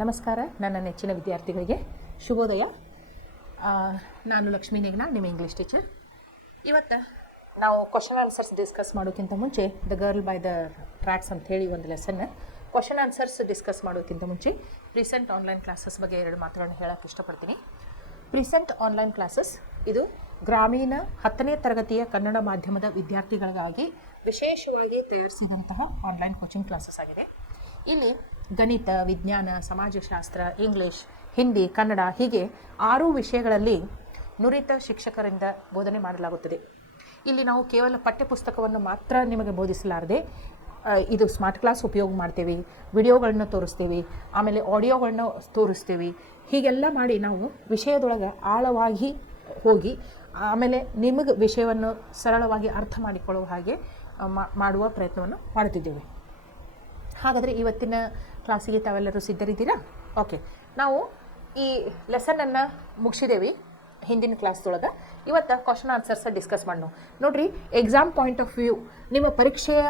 ನಮಸ್ಕಾರ. ನನ್ನ ನೆಚ್ಚಿನ ವಿದ್ಯಾರ್ಥಿಗಳಿಗೆ ಶುಭೋದಯ. ನಾನು ಲಕ್ಷ್ಮೀ ನೇಗ್ನಾ, ನಿಮ್ಮ ಇಂಗ್ಲೀಷ್ ಟೀಚರ್. ಇವತ್ತು ನಾವು ಕ್ವಶನ್ ಆನ್ಸರ್ಸ್ ಡಿಸ್ಕಸ್ ಮಾಡೋಕ್ಕಿಂತ ಮುಂಚೆ the girl by the tax ಅಂಥೇಳಿ ಒಂದು ಲೆಸನ್. ಕ್ವಶನ್ ಆನ್ಸರ್ಸ್ ಡಿಸ್ಕಸ್ ಮಾಡೋಕ್ಕಿಂತ ಮುಂಚೆ ಪ್ರೀಸೆಂಟ್ ಆನ್ಲೈನ್ ಕ್ಲಾಸಸ್ ಬಗ್ಗೆ ಎರಡು ಮಾತುಗಳನ್ನು ಹೇಳೋಕ್ಕೆ ಇಷ್ಟಪಡ್ತೀನಿ. ಪ್ರೀಸೆಂಟ್ ಆನ್ಲೈನ್ ಕ್ಲಾಸಸ್ ಇದು ಗ್ರಾಮೀಣ 10ನೇ ತರಗತಿಯ ಕನ್ನಡ ಮಾಧ್ಯಮದ ವಿದ್ಯಾರ್ಥಿಗಳಿಗಾಗಿ ವಿಶೇಷವಾಗಿ ತಯಾರಿಸಿದಂತಹ ಆನ್ಲೈನ್ ಕೋಚಿಂಗ್ ಕ್ಲಾಸಸ್ ಆಗಿದೆ. ಇಲ್ಲಿ ಗಣಿತ, ವಿಜ್ಞಾನ, ಸಮಾಜಶಾಸ್ತ್ರ, ಇಂಗ್ಲೀಷ್, ಹಿಂದಿ, ಕನ್ನಡ ಹೀಗೆ 6 ವಿಷಯಗಳಲ್ಲಿ ನುರಿತ ಶಿಕ್ಷಕರಿಂದ ಬೋಧನೆ ಮಾಡಲಾಗುತ್ತದೆ. ಇಲ್ಲಿ ನಾವು ಕೇವಲ ಪಠ್ಯಪುಸ್ತಕವನ್ನು ಮಾತ್ರ ನಿಮಗೆ ಬೋಧಿಸಲಾರದೆ ಇದು ಸ್ಮಾರ್ಟ್ ಕ್ಲಾಸ್ ಉಪಯೋಗ ಮಾಡ್ತೇವೆ, ವಿಡಿಯೋಗಳನ್ನ ತೋರಿಸ್ತೀವಿ, ಆಮೇಲೆ ಆಡಿಯೋಗಳನ್ನ ತೋರಿಸ್ತೀವಿ. ಹೀಗೆಲ್ಲ ಮಾಡಿ ನಾವು ವಿಷಯದೊಳಗೆ ಆಳವಾಗಿ ಹೋಗಿ ಆಮೇಲೆ ನಿಮಗೆ ವಿಷಯವನ್ನು ಸರಳವಾಗಿ ಅರ್ಥ ಮಾಡಿಕೊಳ್ಳುವ ಹಾಗೆ ಮಾಡುವ ಪ್ರಯತ್ನವನ್ನು ಮಾಡುತ್ತಿದ್ದೇವೆ. ಹಾಗಾದರೆ ಇವತ್ತಿನ ಕ್ಲಾಸಿಗೆ ತಾವೆಲ್ಲರೂ ಸಿದ್ಧರಿದ್ದೀರಾ? ಓಕೆ, ನಾವು ಈ ಲೆಸನನ್ನು ಮುಗಿಸಿದ್ದೇವೆ ಹಿಂದಿನ ಕ್ಲಾಸ್ದೊಳಗೆ. ಇವತ್ತು ಕ್ವಶನ್ ಆನ್ಸರ್ಸ್ ಡಿಸ್ಕಸ್ ಮಾಡೋಣ. ನೋಡಿರಿ, ಎಕ್ಸಾಮ್ ಪಾಯಿಂಟ್ ಆಫ್ ವ್ಯೂ, ನಿಮ್ಮ ಪರೀಕ್ಷೆಯ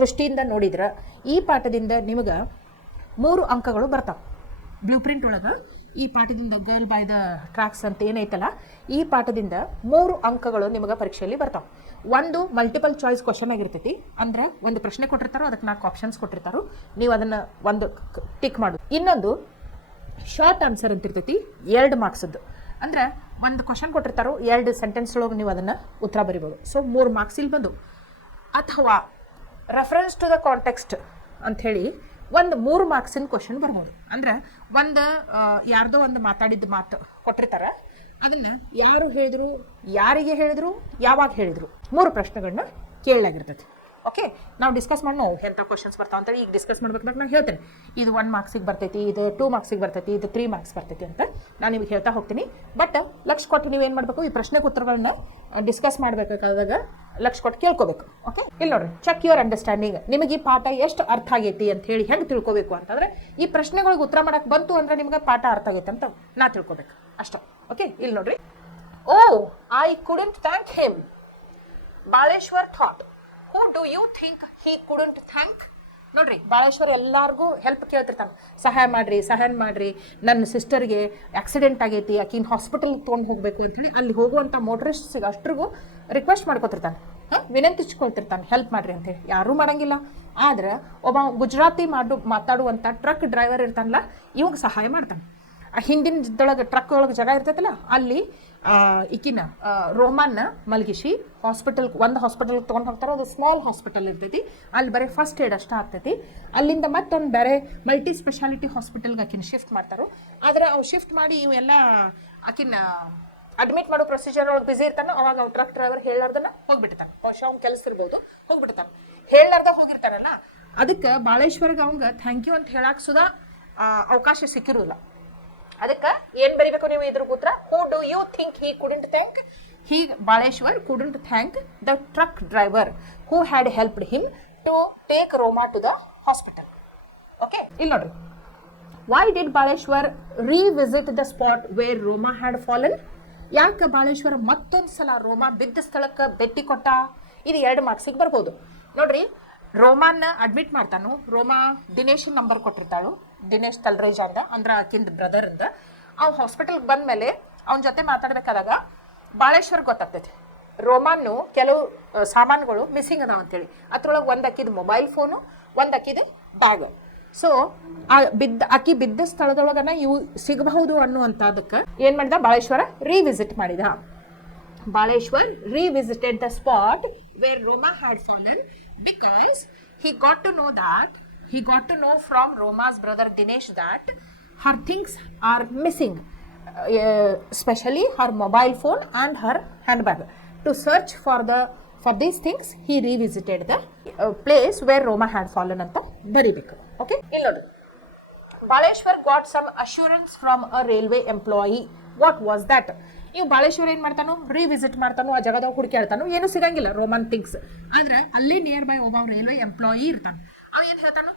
ದೃಷ್ಟಿಯಿಂದ ನೋಡಿದ್ರೆ ಈ ಪಾಠದಿಂದ ನಿಮಗೆ 3 ಅಂಕಗಳು ಬರ್ತಾವೆ. ಬ್ಲೂ ಪ್ರಿಂಟ್ ಒಳಗೆ ಈ ಪಾಠದಿಂದ ಗರ್ಲ್ ಬೈ ದ ಟ್ರ್ಯಾಕ್ಸ್ ಅಂತ ಏನೈತಲ್ಲ, ಈ ಪಾಠದಿಂದ 3 ಅಂಕಗಳು ನಿಮಗೆ ಪರೀಕ್ಷೆಯಲ್ಲಿ ಬರ್ತಾವೆ. ಒಂದು ಮಲ್ಟಿಪಲ್ ಚಾಯ್ಸ್ ಕ್ವಶನ್ ಆಗಿರ್ತೈತಿ, ಅಂದ್ರೆ ಒಂದು ಪ್ರಶ್ನೆ ಕೊಟ್ಟಿರ್ತಾರೋ ಅದಕ್ಕೆ 4 ಆಪ್ಷನ್ಸ್ ಕೊಟ್ಟಿರ್ತಾರೋ, ನೀವು ಅದನ್ನು ಒಂದು ಟಿಕ್ ಮಾಡೋದು. ಇನ್ನೊಂದು ಶಾರ್ಟ್ ಆನ್ಸರ್ ಅಂತಿರ್ತೈತಿ, 2 ಮಾರ್ಕ್ಸದ್ದು. ಅಂದ್ರೆ ಒಂದು ಕ್ವಶನ್ ಕೊಟ್ಟಿರ್ತಾರೋ 2 ಸೆಂಟೆನ್ಸ್ ಒಳಗೆ ನೀವು ಅದನ್ನು ಉತ್ತರ ಬರಿಬೋದು. ಸೊ 3 ಮಾರ್ಕ್ಸ್ ಇಲ್ಲಿ ಬಂದು. ಅಥವಾ ರೆಫರೆನ್ಸ್ ಟು ದ ಕಾಂಟೆಕ್ಸ್ಟ್ ಅಂಥೇಳಿ ಒಂದು 3 ಮಾರ್ಕ್ಸಿನ ಕ್ವಶನ್ ಬರ್ಬೋದು. ಅಂದ್ರೆ ಒಂದು ಯಾರ್ದೋ ಒಂದು ಮಾತಾಡಿದ ಮಾತು ಕೊಟ್ಟಿರ್ತಾರೆ, ಅದನ್ನು ಯಾರು ಹೇಳಿದ್ರು, ಯಾರಿಗೆ ಹೇಳಿದ್ರು, ಯಾವಾಗ ಹೇಳಿದ್ರು, 3 ಪ್ರಶ್ನೆಗಳನ್ನ ಕೇಳಲಾಗಿರ್ತೈತಿ. ಓಕೆ, ನಾವು ಡಿಸ್ಕಸ್ ಮಾಡಿ ನಾವು ಎಂಥ ಕ್ವಶನ್ಸ್ ಬರ್ತಾವೆ ಅಂತೇಳಿ ಈಗ ಡಿಸ್ಕಸ್ ಮಾಡ್ಬೇಕು. ನಾನು ಹೇಳ್ತೇನೆ ಇದು 1 ಮಾರ್ಕ್ಸಿಗೆ ಬರ್ತೈತಿ, ಇದು 2 ಮಾರ್ಕ್ಸಿಗೆ ಬರ್ತೈತಿ, ಇದು 3 ಮಾರ್ಕ್ಸ್ ಬರ್ತೈತಿ ಅಂತ ನಾನು ನಿಮಗೆ ಹೇಳ್ತಾ ಹೋಗ್ತೀನಿ. ಬಟ್ ಲಕ್ಷ ಕೊಟ್ಟು ನೀವೇನು ಮಾಡಬೇಕು, ಈ ಪ್ರಶ್ನೆಗೆ ಉತ್ತರಗಳನ್ನ ಡಿಸ್ಕಸ್ ಮಾಡಬೇಕಾದಾಗ ಲಕ್ಷ ಕೊಟ್ಟು ಕೇಳ್ಕೋಬೇಕು. ಓಕೆ, ಇಲ್ಲಿ ನೋಡ್ರಿ, ಚೆಕ್ ಯುವರ್ ಅಂಡರ್ಸ್ಟ್ಯಾಂಡಿಂಗ್. ನಿಮಗೆ ಈ ಪಾಠ ಎಷ್ಟು ಅರ್ಥ ಆಗೈತಿ ಅಂತ ಹೇಳಿ ಹೆಂಗೆ ತಿಳ್ಕೊಬೇಕು ಅಂತಂದ್ರೆ, ಈ ಪ್ರಶ್ನೆಗಳಿಗೆ ಉತ್ತರ ಮಾಡಕ್ಕೆ ಬಂತು ಅಂದ್ರೆ ನಿಮ್ಗೆ ಪಾಠ ಅರ್ಥ ಆಗೈತೆ ಅಂತ ನಾ ತಿಳ್ಕೊಬೇಕು ಅಷ್ಟೇ. ಓಕೆ, ಇಲ್ಲಿ ನೋಡ್ರಿ, oh I couldn't thank him, Baleshwar thought. Who do you think he couldn't thank? ನೋಡ್ರಿ, ಬಾಳೇಶ್ವರ್ ಎಲ್ಲಾರ್ಗೂ ಹೆಲ್ಪ್ ಕೇಳ್ತಿರ್ತಾನೆ, ಸಹಾಯ ಮಾಡ್ರಿ, ನನ್ನ ಸಿಸ್ಟರ್ಗೆ ಆಕ್ಸಿಡೆಂಟ್ ಆಗೈತಿ, ಆಕಿನ ಹಾಸ್ಪಿಟಲ್ ತೊಗೊಂಡು ಹೋಗಬೇಕು ಅಂತೇಳಿ ಅಲ್ಲಿ ಹೋಗುವಂಥ ಮೋಟರಿಸ್ಟ್ಸಿಗೆ ಅಷ್ಟ್ರಿಗೂ ರಿಕ್ವೆಸ್ಟ್ ಮಾಡ್ಕೊತಿರ್ತಾನೆ, ವಿನಂತಿಸ್ಕೊಳ್ತಿರ್ತಾನೆ, ಹೆಲ್ಪ್ ಮಾಡ್ರಿ ಅಂತೇಳಿ. ಯಾರೂ ಮಾಡಂಗಿಲ್ಲ. ಆದ್ರೆ ಒಬ್ಬ ಗುಜರಾತಿ ಮಾತಾಡುವಂಥ ಟ್ರಕ್ ಡ್ರೈವರ್ ಇರ್ತಾನಲ್ಲ, ಇವಾಗ ಸಹಾಯ ಮಾಡ್ತಾನೆ. ಹಿಂದಿನದೊಳಗೆ ಟ್ರಕ್ ಒಳಗೆ ಜಾಗ ಇರ್ತೈತಲ್ಲ, ಅಲ್ಲಿ ಈಕಿನ ರೋಮನ್ನ ಮಲಗಿಸಿ ಒಂದು ಹಾಸ್ಪಿಟಲ್ಗೆ ತೊಗೊಂಡು ಹೋಗ್ತಾರೆ. ಅದು ಸ್ಮಾಲ್ ಹಾಸ್ಪಿಟಲ್ ಇರ್ತೈತಿ, ಅಲ್ಲಿ ಬರೀ ಫಸ್ಟ್ ಏಡ್ ಅಷ್ಟೇ ಆಗ್ತೈತಿ. ಅಲ್ಲಿಂದ ಮತ್ತೊಂದು ಬೇರೆ ಮಲ್ಟಿ ಸ್ಪೆಷಾಲಿಟಿ ಹಾಸ್ಪಿಟಲ್ಗೆ ಆಕಿನ ಶಿಫ್ಟ್ ಮಾಡ್ತಾರೆ. ಆದರೆ ಅವು ಶಿಫ್ಟ್ ಮಾಡಿ ಇವೆಲ್ಲ ಆಕಿನ ಅಡ್ಮಿಟ್ ಮಾಡೋ ಪ್ರೊಸೀಜರ್ ಒಳಗೆ ಬಿಸಿ ಇರ್ತಾನೆ. ಅವಾಗ ಅವ್ನು ಟ್ರಕ್ ಡ್ರೈವರ್ ಹೇಳಾರ್ದನ್ನ ಹೋಗ್ಬಿಟ್ಟಿರ್ತಾನೆ. ಬಹುಶಃ ಅವ್ನು ಕೆಲಸ ಇರ್ಬೋದು, ಹೋಗ್ಬಿಟ್ಟಿರ್ತಾನೆ. ಹೇಳಾರ್ದ ಹೋಗಿರ್ತಾನಲ್ಲ, ಅದಕ್ಕೆ ಬಾಳೇಶ್ವರ್ಗೆ ಅವಂಗೆ ಥ್ಯಾಂಕ್ ಯು ಅಂತ ಹೇಳಕ್ಕೆ ಸುಧಾ ಅವಕಾಶ ಸಿಕ್ಕಿರೋಲ್ಲ. ಅದಕ್ಕೆ ಏನು ಬರಿಬೇಕು ನೀವು ಇದ್ರ ಉತ್ತರ? Who do you think he couldn't thank? He Baleshwar couldn't thank the truck driver who had helped him to take Roma to the hospital. Okay, ಇಲ್ಲಿ ನೋಡ್ರಿ, why did Baleshwar revisit the spot where Roma had fallen? ಯಾಕೆ ಬಾಳೇಶ್ವರ ಮತ್ತೊಂದು ಸಲ ರೋಮಾ ಬಿದ್ದ ಸ್ಥಳಕ್ಕೆ ಭೇಟಿ ಕೊಟ್ಟ? ಇದು 2 ಮಾರ್ಕ್ಸಿಗೆ ಬರ್ಬೋದು. ನೋಡ್ರಿ, ರೋಮಾನ್ನ ಅಡ್ಮಿಟ್ ಮಾಡ್ತಾನು. ರೋಮಾ ದಿನೇಶನ್ ನಂಬರ್ ಕೊಟ್ಟಿರ್ತಾಳು, ದಿನೇಶ್ ತಲ್ರೇಜ್ ಅಂದ, ಅಂದ್ರೆ ಆಕಿಂದ ಬ್ರದರ್ ಅಂದ. ಅವ್ನು ಹಾಸ್ಪಿಟಲ್ಗೆ ಬಂದ ಮೇಲೆ ಅವನ ಜೊತೆ ಮಾತಾಡ್ಬೇಕಾದಾಗ ಬಾಳೇಶ್ವರ್ ಗೊತ್ತಾಗ್ತೈತಿ ರೋಮಾನು ಕೆಲವು ಸಾಮಾನುಗಳು ಮಿಸ್ಸಿಂಗ್ ಅದಾವ ಅಂತೇಳಿ. ಅದ್ರೊಳಗೆ ಒಂದು ಅಕ್ಕಿದ ಮೊಬೈಲ್ ಫೋನು, ಒಂದು ಅಕ್ಕಿದ ಬ್ಯಾಗ್. ಸೊ ಅಕ್ಕಿ ಬಿದ್ದ ಸ್ಥಳದೊಳಗನ ಇವು ಸಿಗಬಹುದು ಅನ್ನುವಂಥದಕ್ಕೆ ಏನು ಮಾಡಿದ ಬಾಳೇಶ್ವರ? ರೀವಿಸಿಟ್ ಮಾಡಿದ. Baleshwar revisited the spot where Roma had fallen because he got to know from Roma's brother Dinesh that her things are missing, especially her mobile phone and her handbag. To search for these things, he revisited the place where Roma had fallen ಅಂತ ಬರಿಬೇಕು. Okay, ಇಲ್ಲಿ ನೋಡಿ, Baleshwar got some assurance from a railway employee. What was that? ಇವು ಬಾಳೇಶ್ವರ ಏನು ಮಾಡ್ತಾನೋ, revisit ಮಾಡ್ತಾನೋ, ಆ ಜಾಗದಾಗ ಹುಡುಕಾಡ್ತಾನೋ, ಏನೂ ಸಿಗಂಗಿಲ್ಲ ರೋಮನ್ ಥಿಂಗ್ಸ್. ಆದ್ರೆ ಅಲ್ಲೇ ನಿಯರ್ ಬೈ ಒಬ್ಬ ರೈಲ್ವೆ ಎಂಪ್ಲಾಯಿ ಇರ್ತಾನೆ. ಅವ ಏನು ಹೇಳ್ತಾನು,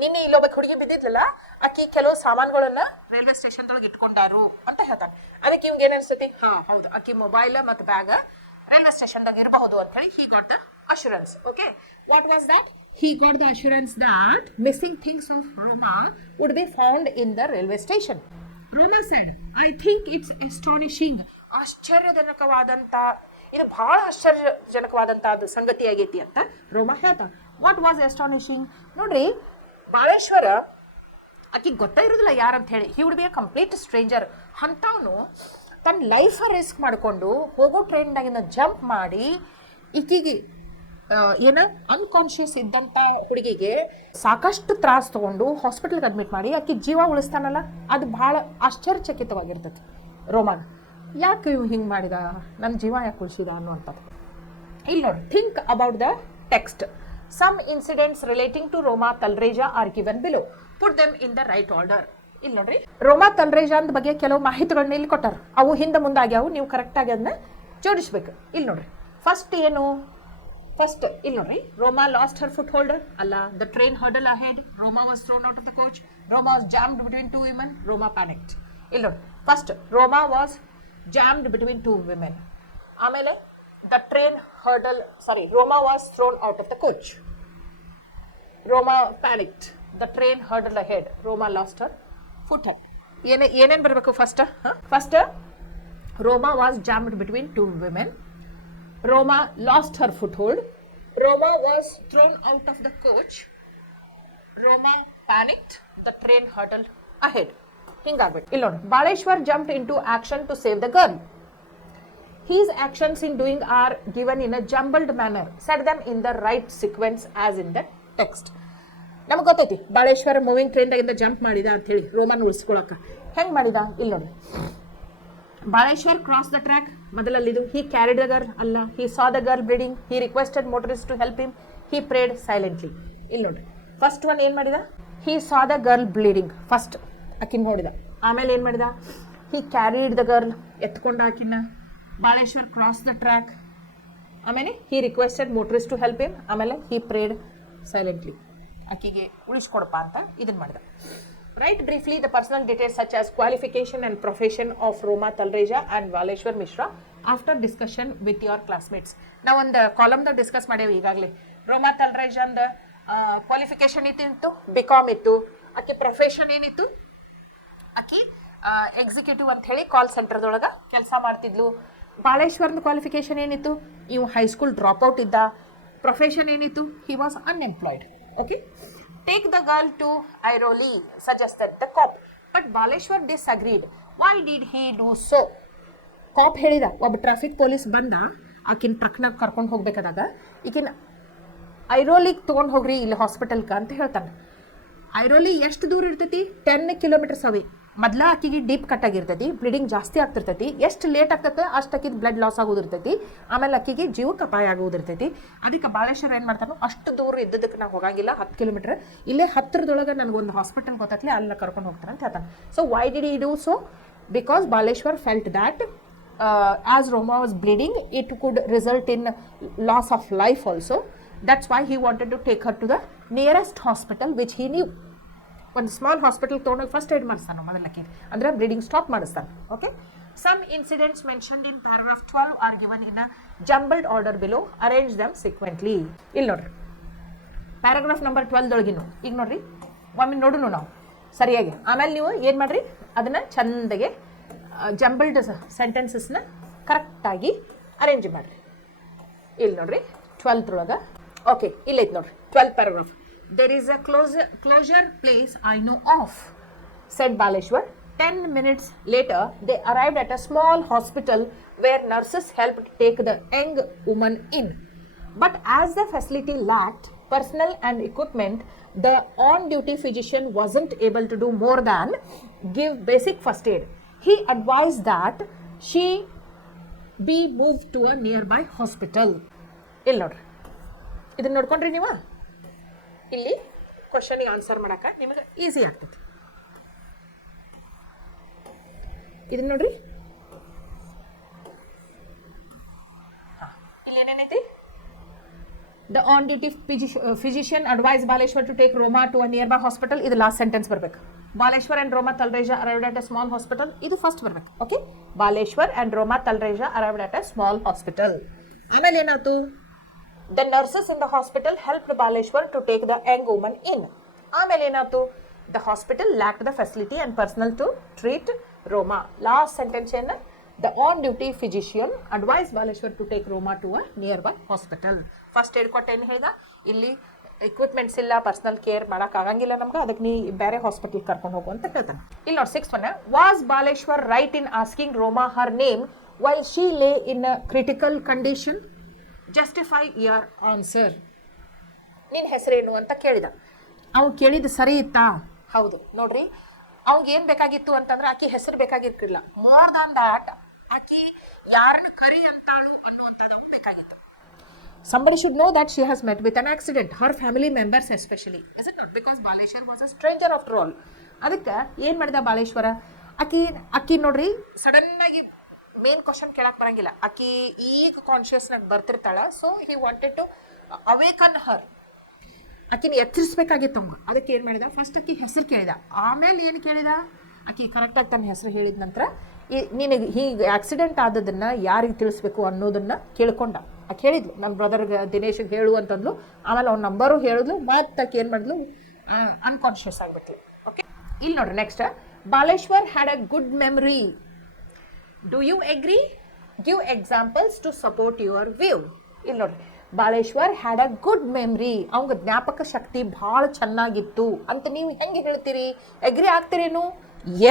ನಿನ್ನೆ ಇಲ್ಲೊಬ್ಬಕ್ಕೆ ಹುಡುಗಿ ಬಿದ್ದಿದ್ಲಲ್ಲ, ಆಕಿ ಕೆಲವು ಸಾಮಾನುಗಳನ್ನ ರೈಲ್ವೆ ಸ್ಟೇಷನ್ದೊಳಗೆ ಇಟ್ಕೊಂಡಾರು ಅಂತ ಹೇಳ್ತಾನೆ. ಅದಕ್ಕೆ ಇವ್ಗೆ ಏನು ಅನಿಸ್ತೈತಿ, ಹೌದು, ಆಕಿ ಮೊಬೈಲ್ ಮತ್ತು ಬ್ಯಾಗ್ ರೈಲ್ವೆ ಸ್ಟೇಷನ್ದಾಗ ಇರಬಹುದು ಅಂತ ಹೇಳಿ he got the assurance. Okay, what was that? He got the assurance that missing things of Roma would be found in the railway station. Roma said, I think it's astonishing. ಆಶ್ಚರ್ಯಜನಕವಾದಂಥ ಇದು ಬಹಳ ಆಶ್ಚರ್ಯಜನಕವಾದಂಥ ಸಂಗತಿ ಆಗೈತಿ ಅಂತ ರೋಮಾ ಹೇಳ್ತಾನೆ. What was astonishing? ನೋಡ್ರಿ, ಬಾಳೇಶ್ವರ ಆಕಿಗೆ ಗೊತ್ತೇ ಇರೋದಿಲ್ಲ ಯಾರಂತ ಹೇಳಿ. He would be a complete stranger. ಅಂಥವನು ತನ್ನ ಲೈಫ ರಿಸ್ಕ್ ಮಾಡಿಕೊಂಡು ಹೋಗೋ ಟ್ರೈನ್ದಾಗಿಂದ ಜಂಪ್ ಮಾಡಿ ಈಕಿಗೆ ಏನು ಅನ್ಕಾನ್ಷಿಯಸ್ ಇದ್ದಂಥ ಹುಡುಗಿಗೆ ಸಾಕಷ್ಟು ತ್ರಾಸ ತೊಗೊಂಡು ಹಾಸ್ಪಿಟಲ್ಗೆ ಅಡ್ಮಿಟ್ ಮಾಡಿ ಆಕಿ ಜೀವ ಉಳಿಸ್ತಾನಲ್ಲ, ಅದು ಭಾಳ ಆಶ್ಚರ್ಯಚಕಿತವಾಗಿರ್ತೈತಿ ರೋಮಾನ್. ಯಾಕೆ ಇವ್ ಹಿಂಗೆ ಮಾಡಿದ, ನನ್ನ ಜೀವ ಯಾಕೆ ಉಳಿಸಿದ ಅನ್ನುವಂಥದ್ದು. ಇಲ್ಲಿ ನೋಡಿ, think about the text. Some incidents relating to Roma Talreja are given below. Put them in the right order. ಇಲ್ಲಿ ನೋಡ್ರಿ, ರೋಮಾ ತಲ್ರೇಜಾ ಅಂದ ಬಗ್ಗೆ ಕೆಲವು ಮಾಹಿತಿಗಳನ್ನ ಇಲ್ಲಿ ಕೊಟ್ಟಾರ. ಅವು ಹಿಂದೆ ಮುಂದಾಗ್ಯಾವು, ನೀವು ಕರೆಕ್ಟಾಗಿ ಅದನ್ನ ಜೋಡಿಸ್ಬೇಕು. ಇಲ್ಲಿ ನೋಡ್ರಿ, ಫಸ್ಟ್ ಏನು? ಫಸ್ಟ್ ಇಲ್ಲಿ ನೋಡ್ರಿ, Roma lost her foot holder ಅಲ್ಲ. The train hurtled ahead. Roma was thrown out of the coach. Roma was jammed between two women. Roma panicked. ಇಲ್ಲಿ ನೋಡಿ, first Roma was jammed between two women. ಆಮೇಲೆ the train hurtled Roma was thrown out of the coach. Roma panicked. The train hurtled ahead. Roma lost her foot head. ಏನೇನು ಬರಬೇಕು first? First Roma was jammed between two women. Roma lost her foothold. Roma was thrown out of the coach. Roma panicked. The train hurtled ahead. ಹಿಂಗಾಗ್ಬೇಕು. ಇಲ್ಲಿ ನೋಡಿ, Baleshwar jumped into action to save the girl. His actions in doing are given in a jumbled manner. Set them in the right sequence as in the text. ನಮಗೆ ಗೊತ್ತೈತಿ Baleshwara moving ಟ್ರೈನ್ದಾಗಿಂದ jump ಮಾಡಿದ ಅಂತ ಹೇಳಿ Roman ಉಳಿಸ್ಕೊಳಕ. ಹೆಂಗೆ ಮಾಡಿದ? ಇಲ್ಲಿ ನೋಡಿ, ಬಾಳೇಶ್ವರ್ ಕ್ರಾಸ್ ದ ಟ್ರ್ಯಾಕ್. ಮೊದಲಲ್ಲಿದು ಹಿ ಕ್ಯಾರಿಡ್ ದ ಗರ್ಲ್ ಅಲ್ಲ. He saw the girl bleeding. He requested motorist to help him. He prayed silently. ಇಲ್ಲಿ ನೋಡ್ರಿ, ಫಸ್ಟ್ ಒನ್ ಏನು ಮಾಡಿದ? He saw the girl bleeding. First ಆಕಿನ ನೋಡಿದ. ಆಮೇಲೆ ಏನು ಮಾಡಿದ? ಹಿ ಕ್ಯಾರಿಡ್ ದ ಗರ್ಲ್, ಎತ್ಕೊಂಡ ಆಕಿನ. Baleshwar cross the track. ಆಮೇಲೆ he requested motorist to help him. ಆಮೇಲೆ ಹಿ ಪ್ರೇಡ್ ಸೈಲೆಂಟ್ಲಿ. ಆಕಿಗೆ ಉಳಿಸ್ಕೊಡಪ್ಪ ಅಂತ ಇದನ್ನು ಮಾಡಿದ. Write briefly the personal details such as qualification and profession of Roma Talreja and Baleshwar Mishra after discussion with your classmates. ನಾವು ಒಂದು ಕಾಲಮ್ದಾಗ discuss ಮಾಡೇವಿ ಈಗಾಗಲೇ. ರೋಮಾ ತಲ್ರೇಜಾಂದ qualification ಇತ್ತು, ಬಿಕಾಮ್ ಇತ್ತು. ಆಕೆ ಪ್ರೊಫೆಷನ್ ಏನಿತ್ತು? ಆಕೆ ಎಕ್ಸಿಕ್ಯೂಟಿವ್ ಅಂತ ಹೇಳಿ ಕಾಲ್ ಸೆಂಟರ್ದೊಳಗೆ ಕೆಲಸ ಮಾಡ್ತಿದ್ಲು. ಬಾಳೇಶ್ವರ್ನ ಕ್ವಾಲಿಫಿಕೇಶನ್ ಏನಿತ್ತು? ಇವು ಹೈಸ್ಕೂಲ್ ಡ್ರಾಪ್ಔಟ್ ಇದ್ದ. ಪ್ರೊಫೆಷನ್ ಏನಿತ್ತು? He was unemployed. Okay. Take the girl to Airoli, suggested the cop. But Baleshwar disagreed. Why did he do so? ಕಾಪ್ ಹೇಳಿದ, ಒಬ್ಬ ಟ್ರಾಫಿಕ್ ಪೊಲೀಸ್ ಬಂದ ಆಕಿನ ಟ್ರಕ್ನಾಗ ಕರ್ಕೊಂಡು ಹೋಗ್ಬೇಕಾದಾಗ ಈಕಿನ ಐರೋಲಿಗೆ ತೊಗೊಂಡು ಹೋಗ್ರಿ ಇಲ್ಲಿ ಹಾಸ್ಪಿಟಲ್ಗೆ ಅಂತ ಹೇಳ್ತಾನೆ. ಐರೋಲಿ ಎಷ್ಟು ದೂರ ಇರ್ತೈತಿ? 10 ಕಿಲೋಮೀಟರ್ಸ್ ಅವೇ. ಮೊದಲ ಆಕಿಗೆ ಡೀಪ್ ಕಟ್ ಆಗಿರ್ತೈತಿ, ಬ್ಲೀಡಿಂಗ್ ಜಾಸ್ತಿ ಆಗ್ತಿರ್ತೈತಿ. ಎಷ್ಟು ಲೇಟ್ ಆಗ್ತೈತೆ ಅಷ್ಟು ಆಕಿಗೆ ಬ್ಲಡ್ ಲಾಸ್ ಆಗೋದಿರ್ತೈತಿ. ಆಮೇಲೆ ಆಕಿಗೆ ಜೀವಕ್ಕೆ ಅಪಾಯ ಆಗೋದಿರ್ತೈತಿ. ಅದಕ್ಕೆ ಬಾಳೇಶ್ವರ ಏನು ಮಾಡ್ತಾನೋ, ಅಷ್ಟು ದೂರ ಇದ್ದದಕ್ಕೆ ನಾವು ಹೋಗಂಗಿಲ್ಲ, 10 ಕಿಲೋಮೀಟರ್ ಇಲ್ಲೇ ಹತ್ತಿರದೊಳಗೆ ನನಗೊಂದು ಹಾಸ್ಪಿಟಲ್ ಗೊತ್ತಾಗ್ಲಿ, ಅಲ್ಲಿ ಕರ್ಕೊಂಡು ಹೋಗ್ತಾರೆ ಅಂತ ಹೇಳ್ತಾನೆ. ಸೊ ವೈ ಡಿಡ್ ಈ do so? Because Baleshwar felt that as Roma was bleeding, it could result in loss of life also. That's why he wanted to take her to the nearest hospital which he knew. ಒಂದು small hospital ತೊಗೊಂಡೋಗಿ first aid ಮಾಡಿಸ್ತಾನೆ ಮೊದಲಕ್ಕೆ, ಅಂದರೆ bleeding stop ಮಾಡಿಸ್ತಾನೆ. Okay. Some incidents mentioned in paragraph 12 are given in a jumbled order below. Arrange them sequentially. ಇಲ್ಲಿ ನೋಡ್ರಿ, paragraph number 12 ಈಗ ನೋಡ್ರಿ, ಒಮ್ಮೆ ನೋಡೋಣ ನಾವು ಸರಿಯಾಗಿ. ಆಮೇಲೆ ನೀವು ಏನು ಮಾಡಿರಿ, ಅದನ್ನು ಚಂದಗೆ ಜಂಬಲ್ಡ್ ಸೆಂಟೆನ್ಸಸ್ನ ಕರೆಕ್ಟಾಗಿ ಅರೇಂಜ್ ಮಾಡಿರಿ. ಇಲ್ಲಿ ನೋಡ್ರಿ 12 ಓಕೆ, ಇಲ್ಲೈತೆ ನೋಡ್ರಿ 12th paragraph. There is a closure place I know of, said Baleshwar. 10 minutes later, they arrived at a small hospital where nurses helped take the young woman in. But as the facility lacked personnel and equipment, the on-duty physician wasn't able to do more than give basic first aid. He advised that she be moved to a nearby hospital. ಇಲ್ಲಿ ನೋಡ್ರಿ, ಇದನ್ನ ನೋಡ್ಕೊಂಡ್ರಿ ನೀವು. ಇಲ್ಲಿ ಕ್ವಶನಿಗೆ answer ಮಾಡಕ್ಕೆ ನಿಮಗೆ easy ಆಗ್ತದೆ. ಇದನ್ನ ನೋಡ್ರಿ, ಇಲ್ಲಿ ಏನೇನೈತಿ? The on duty physician advise Baleshwar to take Roma to a nearby hospital. ಇದು ಲಾಸ್ಟ್ ಸೆಂಟೆನ್ಸ್ ಬರಬೇಕು. Baleshwar and Roma Talreja arrived at a small hospital. ಇದು ಫಸ್ಟ್ ಬರಬೇಕು. Okay. Baleshwar and Roma Talreja arrived at a small hospital. ಆಮೇಲೆ ಏನಾಯ್ತು? The nurses in the hospital helped Baleshwar to take the young woman in. ಆಮೇಲೆ ಏನಾಯ್ತು? The hospital lacked the facility and personnel to treat Roma. Last sentence ಏನು? The on-duty physician advised Baleshwar to take Roma to a nearby hospital. First aid ಕೊಟ್ಟು ಏನು ಹೇಳ್ದ? ಇಲ್ಲಿ equipments ಇಲ್ಲ, personal care ಮಾಡಕ್ ಆಗಂಗಿಲ್ಲ ನಮ್ಗೆ, ಅದಕ್ಕೆ ನೀ ಬೇರೆ ಹಾಸ್ಪಿಟಲ್ ಕರ್ಕೊಂಡು ಹೋಗು ಅಂತ ಹೇಳ್ತಾನೆ. ಇಲ್ಲಿ ನೋಡಿ 6th one. Was Baleshwar right in asking Roma her name while she lay in a critical condition? Justify your answer. ನಿನ್ನ ಹೆಸರೇನು ಅಂತ ಕೇಳಿದ. ಅವ್ನು ಕೇಳಿದ ಸರಿ ಇತ್ತಾ? ಹೌದು. ನೋಡ್ರಿ, ಅವ್ಗೆ ಏನು ಬೇಕಾಗಿತ್ತು ಅಂತಂದ್ರೆ ಆಕಿ ಹೆಸರು ಬೇಕಾಗಿರ್ತಿಲ್ಲ. ಮೋರ್ ದಾನ್ ದಾಟ್ ಆಕಿ ಯಾರನ್ನ ಕರಿ ಅಂತಾಳು ಅನ್ನುವಂಥದ್ದು ಬೇಕಾಗಿತ್ತು. Somebody should know that she has met with an accident, her family members especially, is it not? Because Baleshwar was a stranger after all. ಅದಕ್ಕೆ ಏನು ಮಾಡಿದ ಬಾಲೇಶ್ವರ? ಅಕ್ಕಿ ನೋಡ್ರಿ, ಸಡನ್ ಆಗಿ ಮೇನ್ ಕ್ವಶನ್ ಕೇಳಕ್ ಬರಂಗಿಲ್ಲ. ಆಕಿ ಈಗ ಕಾನ್ಶಿಯಸ್ನಾಗ ಬರ್ತಿರ್ತಾಳ. So he wanted to awaken her. ಆಕಿನ ಎಚ್ಚರಿಸ್ಬೇಕಾಗಿತ್ತು ಅಮ್ಮ. ಅದಕ್ಕೆ ಏನು ಮಾಡಿದ? ಫಸ್ಟ್ ಆಕಿ ಹೆಸರು ಕೇಳಿದ, ಆಮೇಲೆ ಏನು ಕೇಳಿದ? ಆಕಿ ಕರೆಕ್ಟಾಗಿ ತನ್ನ ಹೆಸರು ಹೇಳಿದ ನಂತರ ನಿನಗೆ ಹೀಗೆ ಆಕ್ಸಿಡೆಂಟ್ ಆದದನ್ನು ಯಾರಿಗೆ ತಿಳಿಸ್ಬೇಕು ಅನ್ನೋದನ್ನು ಕೇಳ್ಕೊಂಡ. ಆಕೆ ಹೇಳಿದ್ಲು, ನನ್ನ ಬ್ರದರ್ಗೆ ದಿನೇಶ್ಗೆ ಹೇಳು ಅಂತಂದ್ಲು. ಆಮೇಲೆ ಅವ್ನ ನಂಬರು ಹೇಳಿದ್ಲು. ಮತ್ತೆ ಆಕೆ ಏನು ಮಾಡಿದ್ಲು? ಅನ್ಕಾನ್ಷಿಯಸ್ ಆಗಿಬಿಟ್ಲು. ಓಕೆ, ಇಲ್ಲಿ ನೋಡ್ರಿ next. Baleshwar had a good memory. Do you agree? Give examples to support your view. ಇಲ್ಲಿ ನೋಡ್ರಿ, Baleshwar had a good memory. ಅವಂಗ ಜ್ಞಾಪಕ ಶಕ್ತಿ ಭಾಳ ಚೆನ್ನಾಗಿತ್ತು ಅಂತ ನೀವು ಹೆಂಗೆ ಹೇಳ್ತೀರಿ? ಅಗ್ರಿ ಆಗ್ತೀರೇನು?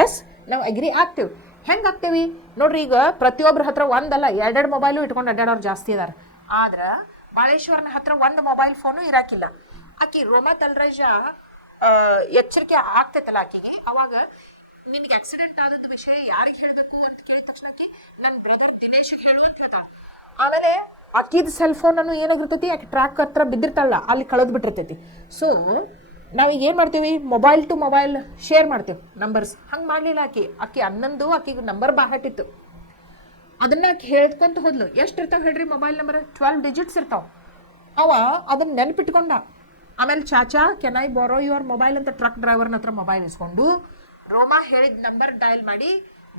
ಎಸ್, ನಾವು ಅಗ್ರಿ ಆಗ್ತೀವಿ. ಹೆಂಗೆ ಆಗ್ತೀವಿ ನೋಡ್ರಿ, ಈಗ ಪ್ರತಿಯೊಬ್ಬರ ಹತ್ರ ಒಂದಲ್ಲ ಎರಡೆರಡು ಮೊಬೈಲು ಇಟ್ಕೊಂಡು ಅಡ್ಡಾಡೋರು ಜಾಸ್ತಿ ಅದಾರ. ಆದ್ರೆ ಬಾಳೇಶ್ವರನ ಹತ್ರ ಒಂದು ಮೊಬೈಲ್ ಫೋನು ಇರಾಕಿಲ್ಲ. ಆಕಿ ರೋಮಾ ತಲ್ರೇಜ ಎಚ್ಚರಿಕೆ ಆಗ್ತೈತಲ್ಲ ಆಕಿಗೆ. ಅವಾಗ ನಿನಗೆ ಆಕ್ಸಿಡೆಂಟ್ ಆದಂಥ ವಿಷಯ ಯಾರಿಗೆ ಹೇಳಬೇಕು ಅಂತ ಕೇಳಿದ ತಕ್ಷಣ ನನ್ನ ಬ್ರದರ್ ದಿನೇಶಿಗೆ ಹೇಳು ಅಂತ ಹೇಳ್ತಾವ. ಆಮೇಲೆ ಆಕಿದ ಸೆಲ್ ಫೋನ್ ಅನ್ನು ಏನಾಗಿರ್ತೈತಿ, ಆಕೆ ಟ್ರ್ಯಾಕ್ ಹತ್ರ ಬಿದ್ದಿರ್ತಾಳಲ್ಲ, ಅಲ್ಲಿ ಕಳೆದು ಬಿಟ್ಟಿರ್ತೈತಿ. ಸೊ ನಾವೀಗ ಏನು ಮಾಡ್ತೀವಿ? ಮೊಬೈಲ್ ಟು ಮೊಬೈಲ್ ಶೇರ್ ಮಾಡ್ತೀವಿ ನಂಬರ್ಸ್. ಹಂಗೆ ಮಾಡಲಿಲ್ಲ ಆಕಿ ಅನ್ನೊಂದು ಆಕಿಗೆ ನಂಬರ್ ಬಾಹಟ್ಟಿತ್ತು. ಅದನ್ನು ಆಕೆ ಹೇಳ್ಕೊಂತ ಹೋದ್ಲು. ಎಷ್ಟು ಇರ್ತಾವೆ ಹೇಳ್ರಿ ಮೊಬೈಲ್ ನಂಬರ್? 12 ಡಿಜಿಟ್ಸ್ ಇರ್ತಾವೆ. ಅವ ಅದನ್ನು ನೆನಪಿಟ್ಕೊಂಡ. ಆಮೇಲೆ ಚಾಚಾ ಕೆನ್ ಐ ಬಾರೋ ಯುವರ್ ಮೊಬೈಲ್ ಅಂತ ಟ್ರಕ್ ಡ್ರೈವರ್ನ ಹತ್ರ ಮೊಬೈಲ್ ಇಸ್ಕೊಂಡು ರೋಮಾ ಹೇಳಿದ ನಂಬರ್ ಡಯಲ್ ಮಾಡಿ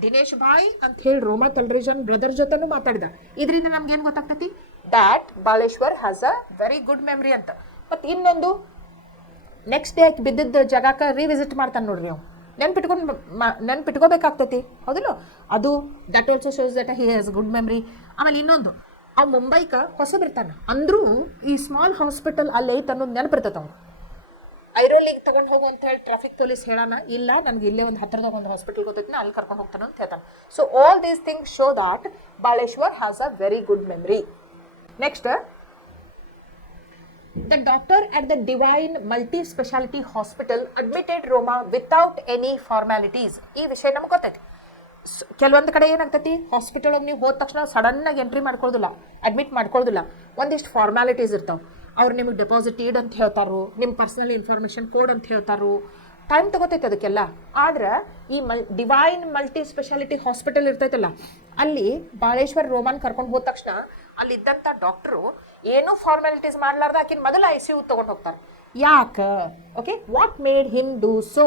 ದಿನೇಶ್ ಭಾಯ್ ಅಂತ ಹೇಳಿ ರೋಮಾ ತಲ್ರೇಜನ್ ಬ್ರದರ್ ಜೊತೆನೂ ಮಾತಾಡಿದ. ಇದರಿಂದ ನಮ್ಗೇನು ಗೊತ್ತಾಗ್ತೈತಿ? That Baleshwar has a very good memory ಅಂತ. ಮತ್ತು ಇನ್ನೊಂದು, ನೆಕ್ಸ್ಟ್ ಡೇ ಆಕೆ ಬಿದ್ದಿದ್ದ ಜಾಗಕ್ಕೆ ರಿವಿಸಿಟ್ ಮಾಡ್ತಾನೆ ನೋಡ್ರಿ. ಅವ್ನು ನೆನ್ಪಿಟ್ಕೋಬೇಕಾಗ್ತೈತಿ, ಹೌದಿಲ್ಲ? ಅದು that also shows that he has good memory. ಆಮೇಲೆ ಇನ್ನೊಂದು, ಅವ್ ಮುಂಬೈಗೆ ಹೊಸಬಿರ್ತಾನೆ ಅಂದ್ರೂ ಈ ಸ್ಮಾಲ್ ಹಾಸ್ಪಿಟಲ್ ಅಲ್ಲೇ ಐತೆ ಅನ್ನೋದು ನೆನಪಿರ್ತೈತೆ. ಅವ್ನು ಐರೋಲಿಗೆ ತಗೊಂಡು ಹೋಗು ಅಂತ ಹೇಳಿ ಟ್ರಾಫಿಕ್ ಪೊಲೀಸ್ ಹೇಳೋಣ, ಇಲ್ಲ ನನಗೆ ಇಲ್ಲೇ ಒಂದು ಹತ್ತಿರದಾಗ ಒಂದು ಹಾಸ್ಪಿಟಲ್ ಗೊತ್ತೈತಿ, ಅಲ್ಲಿ ಕರ್ಕೊಂಡು ಹೋಗ್ತಾನೆ ಅಂತ ಹೇಳ್ತಾನೆ. So all these things show that Baleshwar has a very good memory. Next, the doctor at the Divine Multi-Speciality Hospital admitted Roma without any formalities. ಈ ವಿಷಯ ನಮ್ಗೆ ಗೊತ್ತೈತಿ. ಕೆಲವೊಂದು ಕಡೆ ಏನಾಗ್ತೈತಿ, ಹಾಸ್ಪಿಟಲ್ ನೀವು ಹೋದ ತಕ್ಷಣ ಸಡನ್ನಾಗಿ ಎಂಟ್ರಿ ಮಾಡ್ಕೊಳ್ಳೋದಿಲ್ಲ, ಅಡ್ಮಿಟ್ ಮಾಡ್ಕೊಳ್ಳೋದಿಲ್ಲ. ಒಂದಿಷ್ಟು ಫಾರ್ಮ್ಯಾಲಿಟೀಸ್ ಇರ್ತಾವೆ. ಅವ್ರು ನಿಮಗೆ ಡೆಪಾಸಿಟ್ ಇಡ್ ಅಂತ ಹೇಳ್ತಾರೋ, ನಿಮ್ಮ ಪರ್ಸನಲ್ ಇನ್ಫಾರ್ಮೇಷನ್ ಕೋಡ್ ಅಂತ ಹೇಳ್ತಾರೋ, ಟೈಮ್ ತಗೋತೈತೆ ಅದಕ್ಕೆಲ್ಲ. ಆದ್ರೆ ಈ ಡಿವೈನ್ ಮಲ್ಟಿ ಸ್ಪೆಷಾಲಿಟಿ ಹಾಸ್ಪಿಟಲ್ ಇರ್ತೈತಲ್ಲ, ಅಲ್ಲಿ ಬಾಳೇಶ್ವರ್ ರೋಮಾನ್ ಕರ್ಕೊಂಡು ಹೋದ ತಕ್ಷಣ ಅಲ್ಲಿದ್ದಂಥ ಡಾಕ್ಟ್ರು ಏನೂ ಫಾರ್ಮ್ಯಾಲಿಟೀಸ್ ಮಾಡಲಾರ್ದ ಆಕಿನ ಮೊದಲು ICU ತೊಗೊಂಡು ಹೋಗ್ತಾರೆ. ಯಾಕೆ? Okay, what made him do so?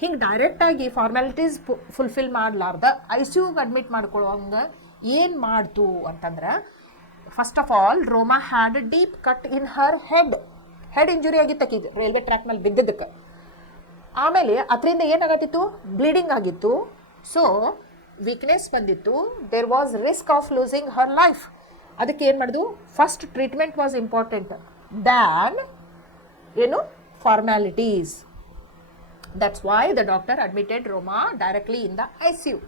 ಹಿಂಗೆ ಡೈರೆಕ್ಟಾಗಿ ಫಾರ್ಮ್ಯಾಲಿಟೀಸ್ ಫುಲ್ಫಿಲ್ ಮಾಡಲಾರ್ದ ICUಗೆ ಅಡ್ಮಿಟ್ ಮಾಡ್ಕೊಳ್ಳೋಂಗೆ ಏನು ಮಾಡ್ತು ಅಂತಂದ್ರೆ, first of all Roma had deep cut in her head injury ಆಗಿತ್ತು ಆಕಿಗೆ ರೈಲ್ವೆ ಟ್ರ್ಯಾಕ್ ಮೇಲೆ ಬಿದ್ದಿದ್ದಕ್ಕೆ. ಆಮೇಲೆ ಅದರಿಂದ ಏನಾಗತ್ತಿತ್ತು? ಬ್ಲೀಡಿಂಗ್ ಆಗಿತ್ತು. ಸೊ ವೀಕ್ನೆಸ್ ಬಂದಿತ್ತು. There was risk of losing her life. ಅದಕ್ಕೆ ಏನು ಮಾಡಿದ್ರು? First treatment was important than ಏನು formalities. That's why the doctor admitted Roma directly in the ICU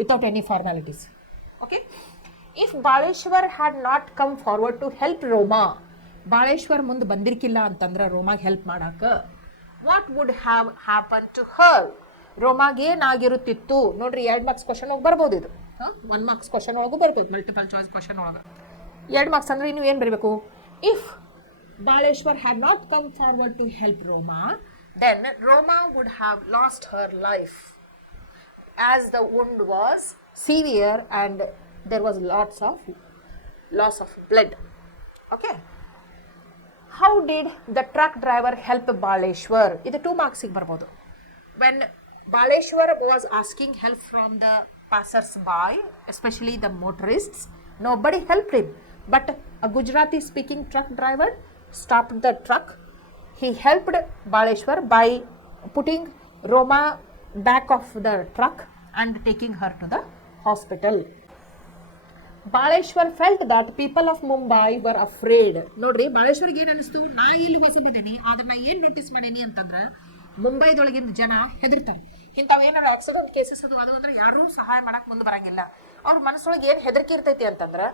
without any formalities. Okay, if Baleshwar had not come forward to help Roma, Baleshwar ಮುಂದೆ ಬಂದಿರ್ಕಿಲ್ಲ ಅಂತಂದ್ರೆ ರೋಮಾಗೆ help ಮಾಡಕ್ಕೆ, what would have happen to her? ರೋಮಾಗೆ ಏನಾಗಿರುತ್ತಿತ್ತು? ನೋಡ್ರಿ, 2 marks question ಒಳಗೆ ಬರ್ಬೋದು. ಇದು 1 ಮಾರ್ಕ್ಸ್ ಕ್ವಶನ್ ಒಳಗೂ ಬರ್ಬೋದು, ಮಲ್ಟಿಪಲ್ ಚಾಯ್ಸ್ ಕ್ವಶನ್ ಒಳಗೆ. 2 ಮಾರ್ಕ್ಸ್ ಅಂದ್ರೆ ನೀವು ಏನು ಬರಬೇಕು? If Baleshwar had not come forward to help Roma, then Roma would have lost her life as the wound was severe and there was lots of loss of blood. Okay, how did the truck driver help Baleshwar? Idu 2 marks ige barbodu. When Baleshwar was asking help from the passers by, especially the motorists, Nobody helped him. But a Gujarati speaking truck driver stopped the truck. He helped Baleshwar by putting Roma back of the truck and taking her to the hospital. Baleshwar felt that people of Mumbai were afraid. ನೋಡ್ರಿ ಬಾಳೇಶ್ವರ್ಗೆ ಏನು ಅನಿಸ್ತು, ನಾ ಇಲ್ಲಿ ಹೊಸ ಬಂದೇನಿ, ಆದ್ರೆ ನಾ ಏನು notice ಮಾಡೀನಿ ಅಂತಂದ್ರೆ ಮುಂಬೈದೊಳಗಿನ ಜನ ಹೆದರ್ತಾರೆ. ಇಂಥವು ಏನಾದ್ರು ಆಕ್ಸಿಡೆಂಟ್ ಕೇಸಸ್ ಅದು ಅಂದ್ರೆ ಯಾರೂ ಸಹಾಯ ಮಾಡಕ್ ಮುಂದೆ ಬರಂಗಿಲ್ಲ. ಅವ್ರ ಮನಸ್ಸೊಳಗೆ ಏನು ಹೆದರಿಕೆ ಇರ್ತೈತಿ ಅಂತಂದ್ರೆ,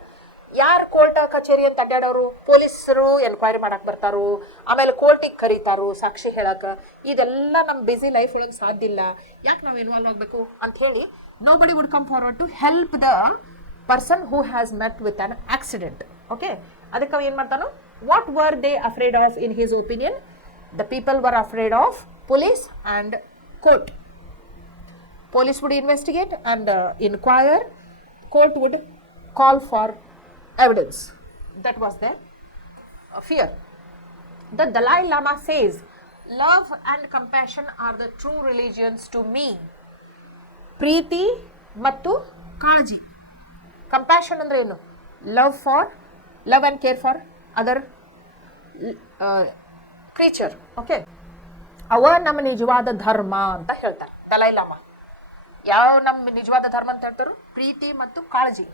ಯಾರು ಕೋರ್ಟ್ ಕಚೇರಿ ಅಂತ ಅಡ್ಡಾಡೋರು, ಪೊಲೀಸರು ಎನ್ಕ್ವೈರಿ ಮಾಡಕ್ ಬರ್ತಾರೋ, ಆಮೇಲೆ ಕೋರ್ಟಿಗೆ ಕರೀತಾರೋ ಸಾಕ್ಷಿ ಹೇಳಕ್ಕೆ, ಇದೆಲ್ಲ ನಮ್ಮ ಬ್ಯುಸಿ ಲೈಫ್ ಒಳಗೆ ಸಾಧ್ಯ ಇಲ್ಲ, ಯಾಕೆ ನಾವು ಇನ್ವಾಲ್ವ್ ಆಗಬೇಕು ಅಂತ ಹೇಳಿ nobody would come forward to help the person who has met with an accident. Okay, ಅದಕ್ಕೆ ಏನು ಮಾಡ್ತಾನೋ, what were they afraid of in his opinion? The people were afraid of police and court. Police would investigate and inquire, court would call for evidence. That was their fear. The Dalai Lama says, love and compassion are the true religions to me. ಪ್ರೀತಿ ಮತ್ತು ಕಾಳಜಿ. Compassion ಅಂದ್ರೆ ಏನು? Love and care for other creature. Okay, ಅವ ನಮ್ಮ ನಿಜವಾದ ಧರ್ಮ ಅಂತ ಹೇಳ್ತಾರೆ ದಲೈ ಲಾಮಾ. ಯಾವ ನಮ್ಮ ನಿಜವಾದ ಧರ್ಮ ಅಂತ ಹೇಳ್ತಾರೋ? ಪ್ರೀತಿ ಮತ್ತು ಕಾಳಜಿ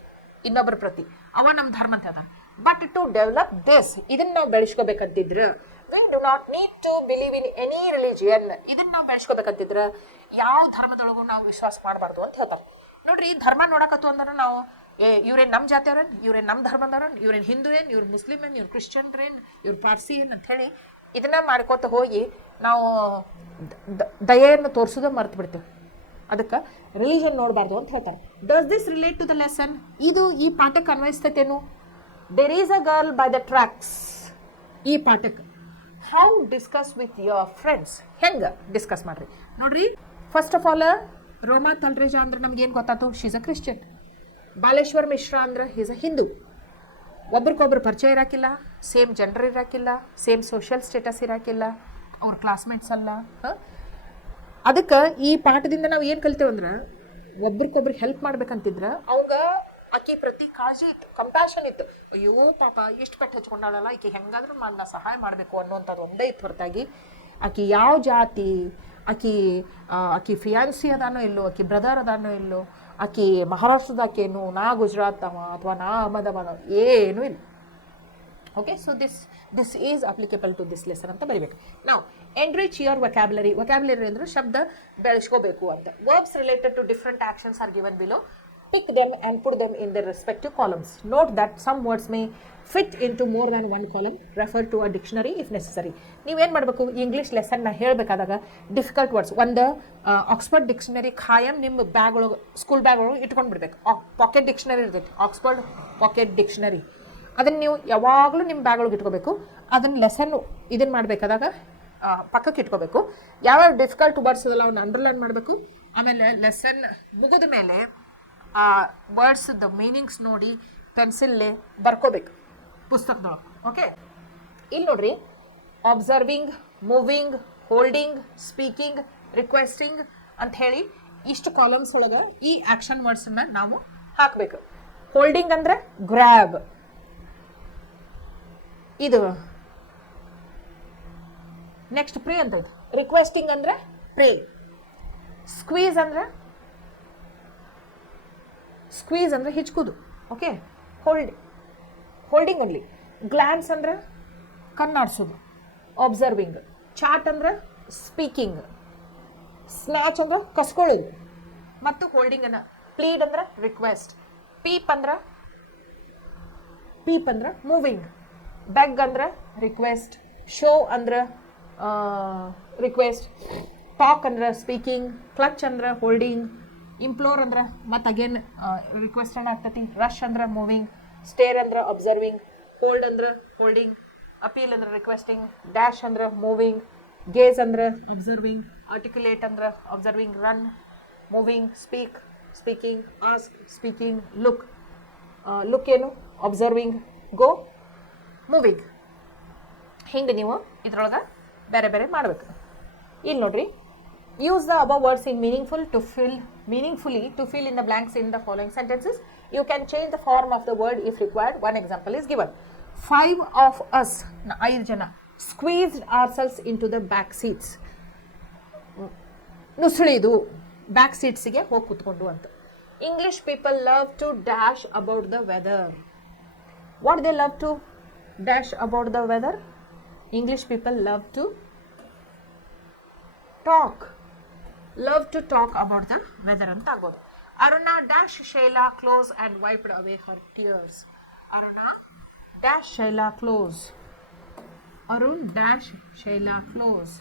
ಇನ್ನೊಬ್ಬರ ಪ್ರತಿ, ಅವ ನಮ್ಮ ಧರ್ಮ ಅಂತ ಹೇಳ್ತಾರೆ. ಬಟ್ ಟು ಡೆವಲಪ್ ದಿಸ್, ಇದನ್ನ ನಾವು ಬೆಳೆಸ್ಕೋಬೇಕಂತಿದ್ರೆ, we do not need to believe in any religion. ಇದನ್ನ ನಾವು ಬೆಳೆಸ್ಕೋಬೇಕಂತಿದ್ರೆ ಯಾವ ಧರ್ಮದೊಳಗೂ ನಾವು ವಿಶ್ವಾಸ ಮಾಡಬಾರ್ದು ಅಂತ ಹೇಳ್ತಾರೆ. ನೋಡ್ರಿ, ಧರ್ಮ ನೋಡಕತ್ತು ಅಂದ್ರೆ ನಾವು ಇವ್ರೇನು ನಮ್ಮ ಜಾತಿಯವ್ರೇನು, ಇವ್ರೇನು ನಮ್ಮ ಧರ್ಮದವ್ರೇನು, ಇವ್ರೇನು ಹಿಂದೂ ಏನು, ಇವ್ರು ಮುಸ್ಲಿಮ್ ಏನು, ಇವ್ರು ಕ್ರಿಶ್ಚಿಯನ್ರೇನು, ಇವ್ರು ಪಾರ್ಸಿ ಏನು ಅಂತ ಹೇಳಿ ಇದನ್ನ ಮಾಡ್ಕೋತ ಹೋಗಿ ನಾವು ದಯೆಯನ್ನು ತೋರಿಸೋದು ಮರ್ತು ಬಿಡ್ತೇವೆ. ಅದಕ್ಕೆ ರಿಲಿಜನ್ ನೋಡಬಾರ್ದು ಅಂತ ಹೇಳ್ತಾರೆ. Does this relate to the lesson? ಇದು ಈ ಪಾಠಕ್ಕೆ ಅನ್ವಯಿಸ್ತೇನು? There is a girl by the tracks. ಈ ಪಾಠಕ್ಕೆ how discuss with your friends, ಹೆಂಗೆ ಡಿಸ್ಕಸ್ ಮಾಡ್ರಿ. ನೋಡ್ರಿ, first of all Roma Talreja ಅಂದ್ರೆ ನಮ್ಗೇನು ಗೊತ್ತಾಯ್ತು? She's a Christian. Baleshwar Mishra ಅಂದ್ರೆ ಈಸ್ ಅ ಹಿಂದೂ. ಒಬ್ರಿಗೊಬ್ರು ಪರಿಚಯ ಇರಾಕಿಲ್ಲ, ಸೇಮ್ ಜೆಂಡರ್ ಇರಾಕಿಲ್ಲ, ಸೇಮ್ ಸೋಷಿಯಲ್ ಸ್ಟೇಟಸ್ ಇರಾಕಿಲ್ಲ, ಅವ್ರ ಕ್ಲಾಸ್ಮೇಟ್ಸ್ ಅಲ್ಲ. ಅದಕ್ಕೆ ಈ ಪಾಠದಿಂದ ನಾವು ಏನು ಕಲ್ತೇವೆ ಅಂದ್ರೆ, ಒಬ್ರಿಗೊಬ್ರಿಗೆ ಹೆಲ್ಪ್ ಮಾಡ್ಬೇಕಂತಿದ್ರೆ ಅವಂಗ ಆಕಿ ಪ್ರತಿ ಕಾಳಜಿ ಇತ್ತು, ಕಂಪ್ಯಾಷನ್ ಇತ್ತು. ಅಯ್ಯೋ ಪಾಪ ಎಷ್ಟು ಪೆಟ್ಟು ಹಚ್ಕೊಂಡಾಳಲ್ಲ, ಆಕಿ ಹೆಂಗಾದ್ರೂ ನಾ ಸಹಾಯ ಮಾಡಬೇಕು ಅನ್ನೋಂಥದ್ದು ಒಂದೇ ಇತ್ತು ಹೊರತಾಗಿ ಆಕಿ ಯಾವ ಜಾತಿ, ಆಕಿ ಫಿಯಾನ್ಸಿ ಅದಾನೋ ಇಲ್ಲೋ, ಆಕಿ ಬ್ರದರ್ ಅದಾನೋ ಇಲ್ಲೋ, ಆಕಿ ಮಹಾರಾಷ್ಟ್ರದಾಕೇನು, ನಾ ಗುಜರಾತ್ ಅವ ಅಥವಾ ನಾ ಅಹಮದಾಬಾದ್ ಏನೂ ಇಲ್ಲ. Okay, so this is applicable to this lesson ಅಂತ ಬರಿಬೇಕು ನಾವು. Enrich your vocabulary. ವೊಕ್ಯಾಬ್ಯುಲರಿ ಅಂದ್ರೆ ಶಬ್ದ ಬೆಳೆಸ್ಕೋಬೇಕು ಅಂತ. Verbs related to different actions are given below. Pick them and put them in their respective columns. Note that some words may fit into more than one column. Refer to a dictionary if necessary. ನೀವೇನು ಮಾಡಬೇಕು, English ಲೆಸನ್ನ ಹೇಳಬೇಕಾದಾಗ difficult words ಒಂದು Oxford dictionary ಖಾಯಂ ನಿಮ್ಮ bag ಒಳಗೆ, school bag ಒಳಗೆ ಇಟ್ಕೊಂಡು ಬಿಡ್ಬೇಕು. Packet dictionary ಇರ್ತೈತಿ, ಆಕ್ಸ್ಫರ್ಡ್ ಪಾಕೆಟ್ ಡಿಕ್ಷನರಿ. ಅದನ್ನು ನೀವು ಯಾವಾಗಲೂ ನಿಮ್ಮ ಬ್ಯಾಗ್ ಒಳಗೆ ಇಟ್ಕೋಬೇಕು. ಅದನ್ನು ಲೆಸನ್ನು ಇದನ್ನು ಮಾಡಬೇಕಾದಾಗ ಪಕ್ಕಕ್ಕೆ ಇಟ್ಕೋಬೇಕು. ಯಾವ್ಯಾವ ಡಿಫಿಕಲ್ಟ್ ವರ್ಡ್ಸ್ ಅದಲ್ಲ ಅವನ್ನ ಅಂಡರ್ಲೈನ್ ಮಾಡಬೇಕು. ಆಮೇಲೆ ಲೆಸನ್ ಮುಗಿದ ಮೇಲೆ ಆ ವರ್ಡ್ಸ್ದ ಮೀನಿಂಗ್ಸ್ ನೋಡಿ ಪೆನ್ಸಿಲ್ಲೇ ಬರ್ಕೋಬೇಕು ಪುಸ್ತಕದೊಳಗೆ. ಓಕೆ, ಇಲ್ಲಿ ನೋಡ್ರಿ, observing, moving, holding, speaking, requesting ಅಂತ ಹೇಳಿ ಇಷ್ಟು ಕಾಲಮ್ಸ್ ಒಳಗೆ ಈ ಆಕ್ಷನ್ ವರ್ಡ್ಸನ್ನು ನಾವು ಹಾಕಬೇಕು. ಹೋಲ್ಡಿಂಗ್ ಅಂದರೆ ಗ್ರ್ಯಾಬ್, ಇದು ನೆಕ್ಸ್ಟ್ ಪ್ರೇ ಅಂತ. ರಿಕ್ವೆಸ್ಟಿಂಗ್ ಅಂದರೆ ಪ್ರೇ. ಸ್ಕ್ವೀಸ್ ಅಂದರೆ ಹಿಚ್ಕೋದು. ಓಕೆ, ಹೋಲ್ಡಿಂಗ್ ಅಲ್ಲಿ. ಗ್ಲಾನ್ಸ್ ಅಂದ್ರೆ ಕಣ್ಣಾಡ್ಸೋದು, ಅಬ್ಸರ್ವಿಂಗ್. ಚಾಟ್ ಅಂದ್ರೆ ಸ್ಪೀಕಿಂಗ್. ಸ್ನ್ಯಾಚ್ ಅಂದ್ರೆ ಕಸ್ಕೊಳ್ಳೋದು ಮತ್ತು ಹೋಲ್ಡಿಂಗ್ ಅನ್ನ. ಪ್ಲೀಡ್ ಅಂದ್ರೆ ರಿಕ್ವೆಸ್ಟ್. ಪೀಪ್ ಅಂದ್ರೆ ಮೂವಿಂಗ್. ಬೆಗ್ ಅಂದ್ರೆ ರಿಕ್ವೆಸ್ಟ್. ಶೋ ಅಂದ್ರೆ ರಿಕ್ವೆಸ್ಟ್. ಟಾಕ್ ಅಂದ್ರೆ ಸ್ಪೀಕಿಂಗ್. ಕ್ಲಚ್ ಅಂದ್ರೆ ಹೋಲ್ಡಿಂಗ್. ಇಂಪ್ಲೋರ್ ಅಂದ್ರೆ ಮತ್ತು ಅಗೇನ್ ರಿಕ್ವೆಸ್ಟ್ ಅನ್ನ ಆಗ್ತೈತಿ. ರಶ್ ಅಂದ್ರೆ ಮೂವಿಂಗ್. ಸ್ಟೇರ್ ಅಂದ್ರೆ ಅಬ್ಸರ್ವಿಂಗ್. ಹೋಲ್ಡ್ ಅಂದ್ರೆ ಹೋಲ್ಡಿಂಗ್. ಅಪೀಲ್ ಅಂದ್ರೆ ರಿಕ್ವೆಸ್ಟಿಂಗ್. ಡ್ಯಾಶ್ ಅಂದ್ರೆ ಮೂವಿಂಗ್. ಗೇಜ್ ಅಂದ್ರೆ ಅಬ್ಸರ್ವಿಂಗ್. ಆರ್ಟಿಕ್ಯುಲೇಟ್ ಅಂದ್ರೆ observing. Run moving. Speaking. Ask speaking. Look ಏನು? ಅಬ್ಸರ್ವಿಂಗ್. ಗೋ ಮೂವಿಂಗ್. ಹಿಂಗೆ ನೀವು ಇದ್ರೊಳಗೆ ಬೇರೆ ಬೇರೆ ಮಾಡಬೇಕು. ಇಲ್ಲಿ ನೋಡ್ರಿ, use the above words in meaningfully to fill in the blanks in the following sentences. You can change the form of the word if required. One example is given. 5 of us, 5 ಜನ, squeezed ourselves into the back seats. ನುಸುಳಿದು back ಸೀಟ್ಸಿಗೆ ಹೋಗಿ ಕೂತ್ಕೊಂಡು ಅಂತ. English people love to dash about the weather. What they love to dash about the weather? English people love to talk. Love to talk about the weather ಅಂತ ಆಗ್ಬೋದು. Aruna dash Shayla close and wiped away her tears. Aruna dash Shayla close. Arun dash Shayla close.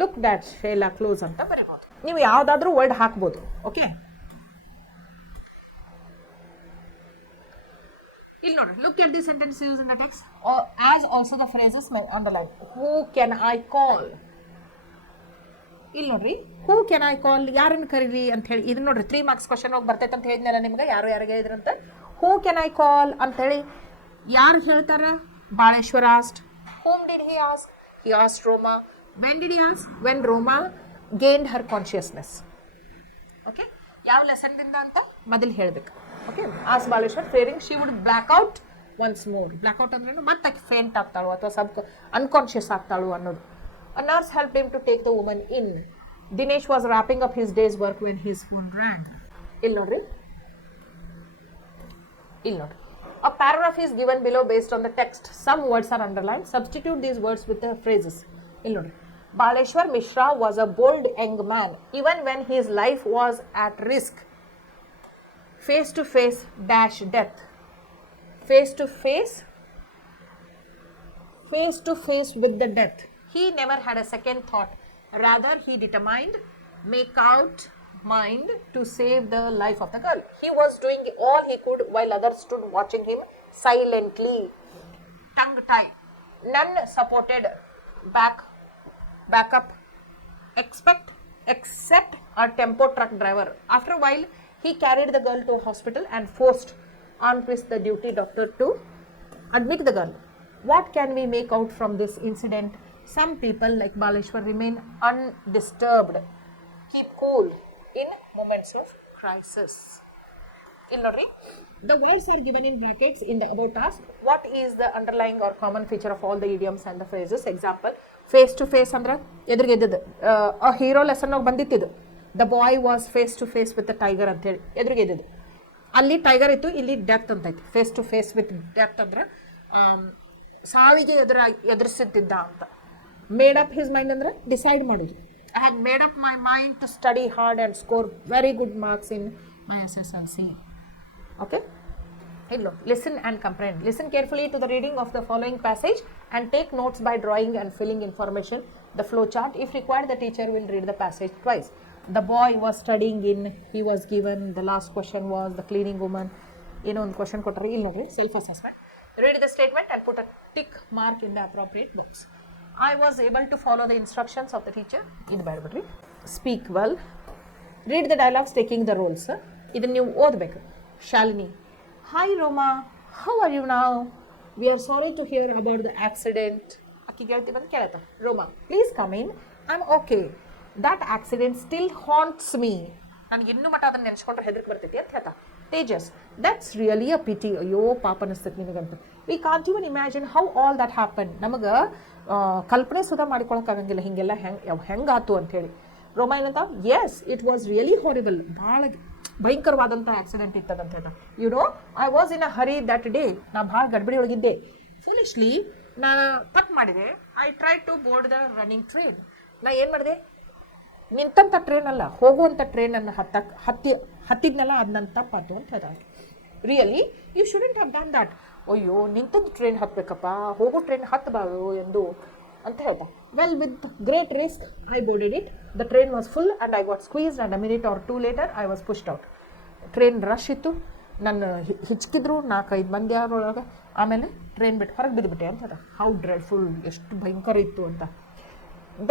Look that Shayla close ಅಂತ ಬರೀಬಹುದು. ನೀವು ಯಾವುದಾದ್ರೂ word ಹಾಕ್ಬೋದು. Okay, ಇಲ್ಲಿ ನೋಡ್ರಿ, look at the sentence used in the text as also the phrases underlined. Who can I call? ಇಲ್ಲಿ ನೋಡ್ರಿ, who can I call, ಯಾರನ್ನು ಕರೀರಿ ಅಂತ ಹೇಳಿ. ಇದು ನೋಡ್ರಿ 3 marks ಕ್ವಶನ್ ಹೋಗಿ ಬರ್ತೈತೆ ಅಂತ ಹೇಳಿದ್ನಲ್ಲ ನಿಮ್ಗೆ, ಯಾರಿಗೆ ಹೇಳಿದ್ರಂತ. who can I call ಅಂತ ಹೇಳಿ ಯಾರು ಹೇಳ್ತಾರ? Baleshwara asked. whom did he ask? He asked Roma. When did he ask? When Roma gained her consciousness. Okay, ಯಾವ ಲೆಸನ್ ದಿಂದ ಅಂತ ಮೊದಲು ಹೇಳಬೇಕು. Okay, as Baleshwar fairing she would black out once more. Black out ಅಂದ್ರೆ ಮತ್ತೆ ಫೇಂಟ್ ಆಗ್ತಾಳು ಅಥವಾ ಸಬ್ unconscious ಆಗ್ತಾಳು ಅನ್ನೋದು. A nurse helped him to take the woman in. Dinesh was wrapping up his day's work when his phone rang. ಇಲ್ಲಿ ನೋಡ್ರಿ, ಇಲ್ಲಿ ನೋಡ್ರಿ. A paragraph is given below based on the text. Some words are underlined. Substitute these words with the phrases. ಇಲ್ಲಿ ನೋಡ್ರಿ, Baleshwar Mishra was a bold young man even when his life was at risk. Face to face dash death. Face to face with the death. He never had a second thought. Rather, he determined, make out mind to save the life of the girl. He was doing all he could while others stood watching him silently. Tongue tie. None supported backup except a tempo truck driver. After a while, he carried the girl to a hospital and forced on Chris, the duty doctor, to admit the girl. What can we make out from this incident? Some people like Baleshwar remain undisturbed, keep cool in moments of crisis. The words are given in brackets in the about task. What is the underlying or common feature of all the idioms and the phrases? Example, face to face ಅಂದ್ರೆ ಎದುರಿಗೆ ಇದ್ದದ್ದು. ಆ hero lesson ಆಗಿ ಬಂದಿತ್ತಿದ್ದು. The boy was face to face with the tiger ಅಂತೇಳಿ ಎದುರಿಗೆ ಇದ್ದದ್ದು. ಅಲ್ಲಿ ಟೈಗರ್ ಇತ್ತು, ಇಲ್ಲಿ ಡೆತ್ ಅಂತ ಐತಿ. Face to face with death ಅಂದ್ರೆ ಸಾವಿಗೆ ಎದುರಿಸುತ್ತಿದ್ದ ಅಂತ. ಮೇಡ್ ಅಪ್ ಹಿಸ್ ಮೈಂಡ್ ಅಂದ್ರೆ ಡಿಸೈಡ್ ಮಾಡೋದು. I had made up my mind to study hard and score very good marks in my SSLC. Okay, hello, listen and comprehend. Listen carefully to the reading of the following passage and take notes by drawing and filling information. The flow chart. If required, the teacher will read the passage twice. The boy was studying in, he was given, the last question was the cleaning woman. One question kottare illi nodri, self assessment. Read the statement and put a tick mark in the appropriate box. I was able to follow the instructions of the teacher. Idu baribadri. Speak well. Read the dialogues taking the roles. Idan ನೀವು ಓದಬೇಕು. Shalini, hi Roma, how are you now? We are sorry to hear about the accident. Akki ಗೆಳತಿ ಬಂದು ಕೇಳತ್ತ. Roma, please come in. I'm okay. That accident still haunts me. ನನಗೆ ಇನ್ನೂ ಮಟ್ಟ ಅದನ್ನು ನೆನೆಸ್ಕೊಂಡ್ರೆ ಹೆದರಿಕೆ ಬರ್ತೈತಿ ಅಂತ ಹೇಳ್ತಾ. Tejas, that's really a pity. ಅಯ್ಯೋ ಪಾಪ ಅನಿಸ್ತೈತಿ ನಿನಗಂತ. We can't even imagine how all that happened. ನಮಗೆ ಕಲ್ಪನೆ ಸುಧಾ ಮಾಡ್ಕೊಳಕ್ಕಾಗಂಗಿಲ್ಲ ಹಿಂಗೆಲ್ಲ ಹೆಂಗಾತು ಅಂಥೇಳಿ. ರೋಮಾ ಏನಂತ, yes it was really horrible. ಭಾಳ ಭಯಂಕರವಾದಂಥ ಆಕ್ಸಿಡೆಂಟ್ ಇತ್ತದಂತ ಹೇಳ್ತಾ. You know, I was in a hurry that day. ನಾ ಭಾಳ ಗಡ್ಬಡಿ ಒಳಗಿದ್ದೆ. ಫುಲಿಶ್ಲಿ ನಾ ತಪ್ಪು ಮಾಡಿದೆ. I try to board the running train. ನಾ ಏನು ಮಾಡಿದೆ, ನಿಂತಂಥ ಟ್ರೈನ್ ಅಲ್ಲ, ಹೋಗುವಂಥ ಟ್ರೈನನ್ನು ಹತ್ತಿದ್ನಲ್ಲ, ಅದು ನನ್ನ ತಪ್ಪಾತು ಅಂತ ಹೇಳ್ತಾರೆ. Really you shouldn't have done that. ಅಯ್ಯೋ ನಿಂತಂದು ಟ್ರೈನ್ ಹತ್ತಬೇಕಪ್ಪ, ಹೋಗೋ ಟ್ರೈನ್ ಹತ್ತಬಾರ್ದು ಎಂದು ಅಂತ ಹೇಳ್ತಾ. Well with great risk I boarded it. The train was full and I got squeezed and a minute or two later I was pushed out. Train rush ಇತ್ತು, ನನ್ನ ಹಿಚ್ಕಿದ್ರು 4-5 ಮಂದಿ ಯಾರೊಳಗೆ. ಆಮೇಲೆ ಟ್ರೈನ್ ಬಿಟ್ಟು ಹೊರಗೆ ಬಿದ್ದುಬಿಟ್ಟೆ ಅಂತ ಹೇಳ್ತಾ. ಹೌ ಡ್ರೆಡ್ಫುಲ್, ಎಷ್ಟು ಭಯಂಕರ ಇತ್ತು ಅಂತ.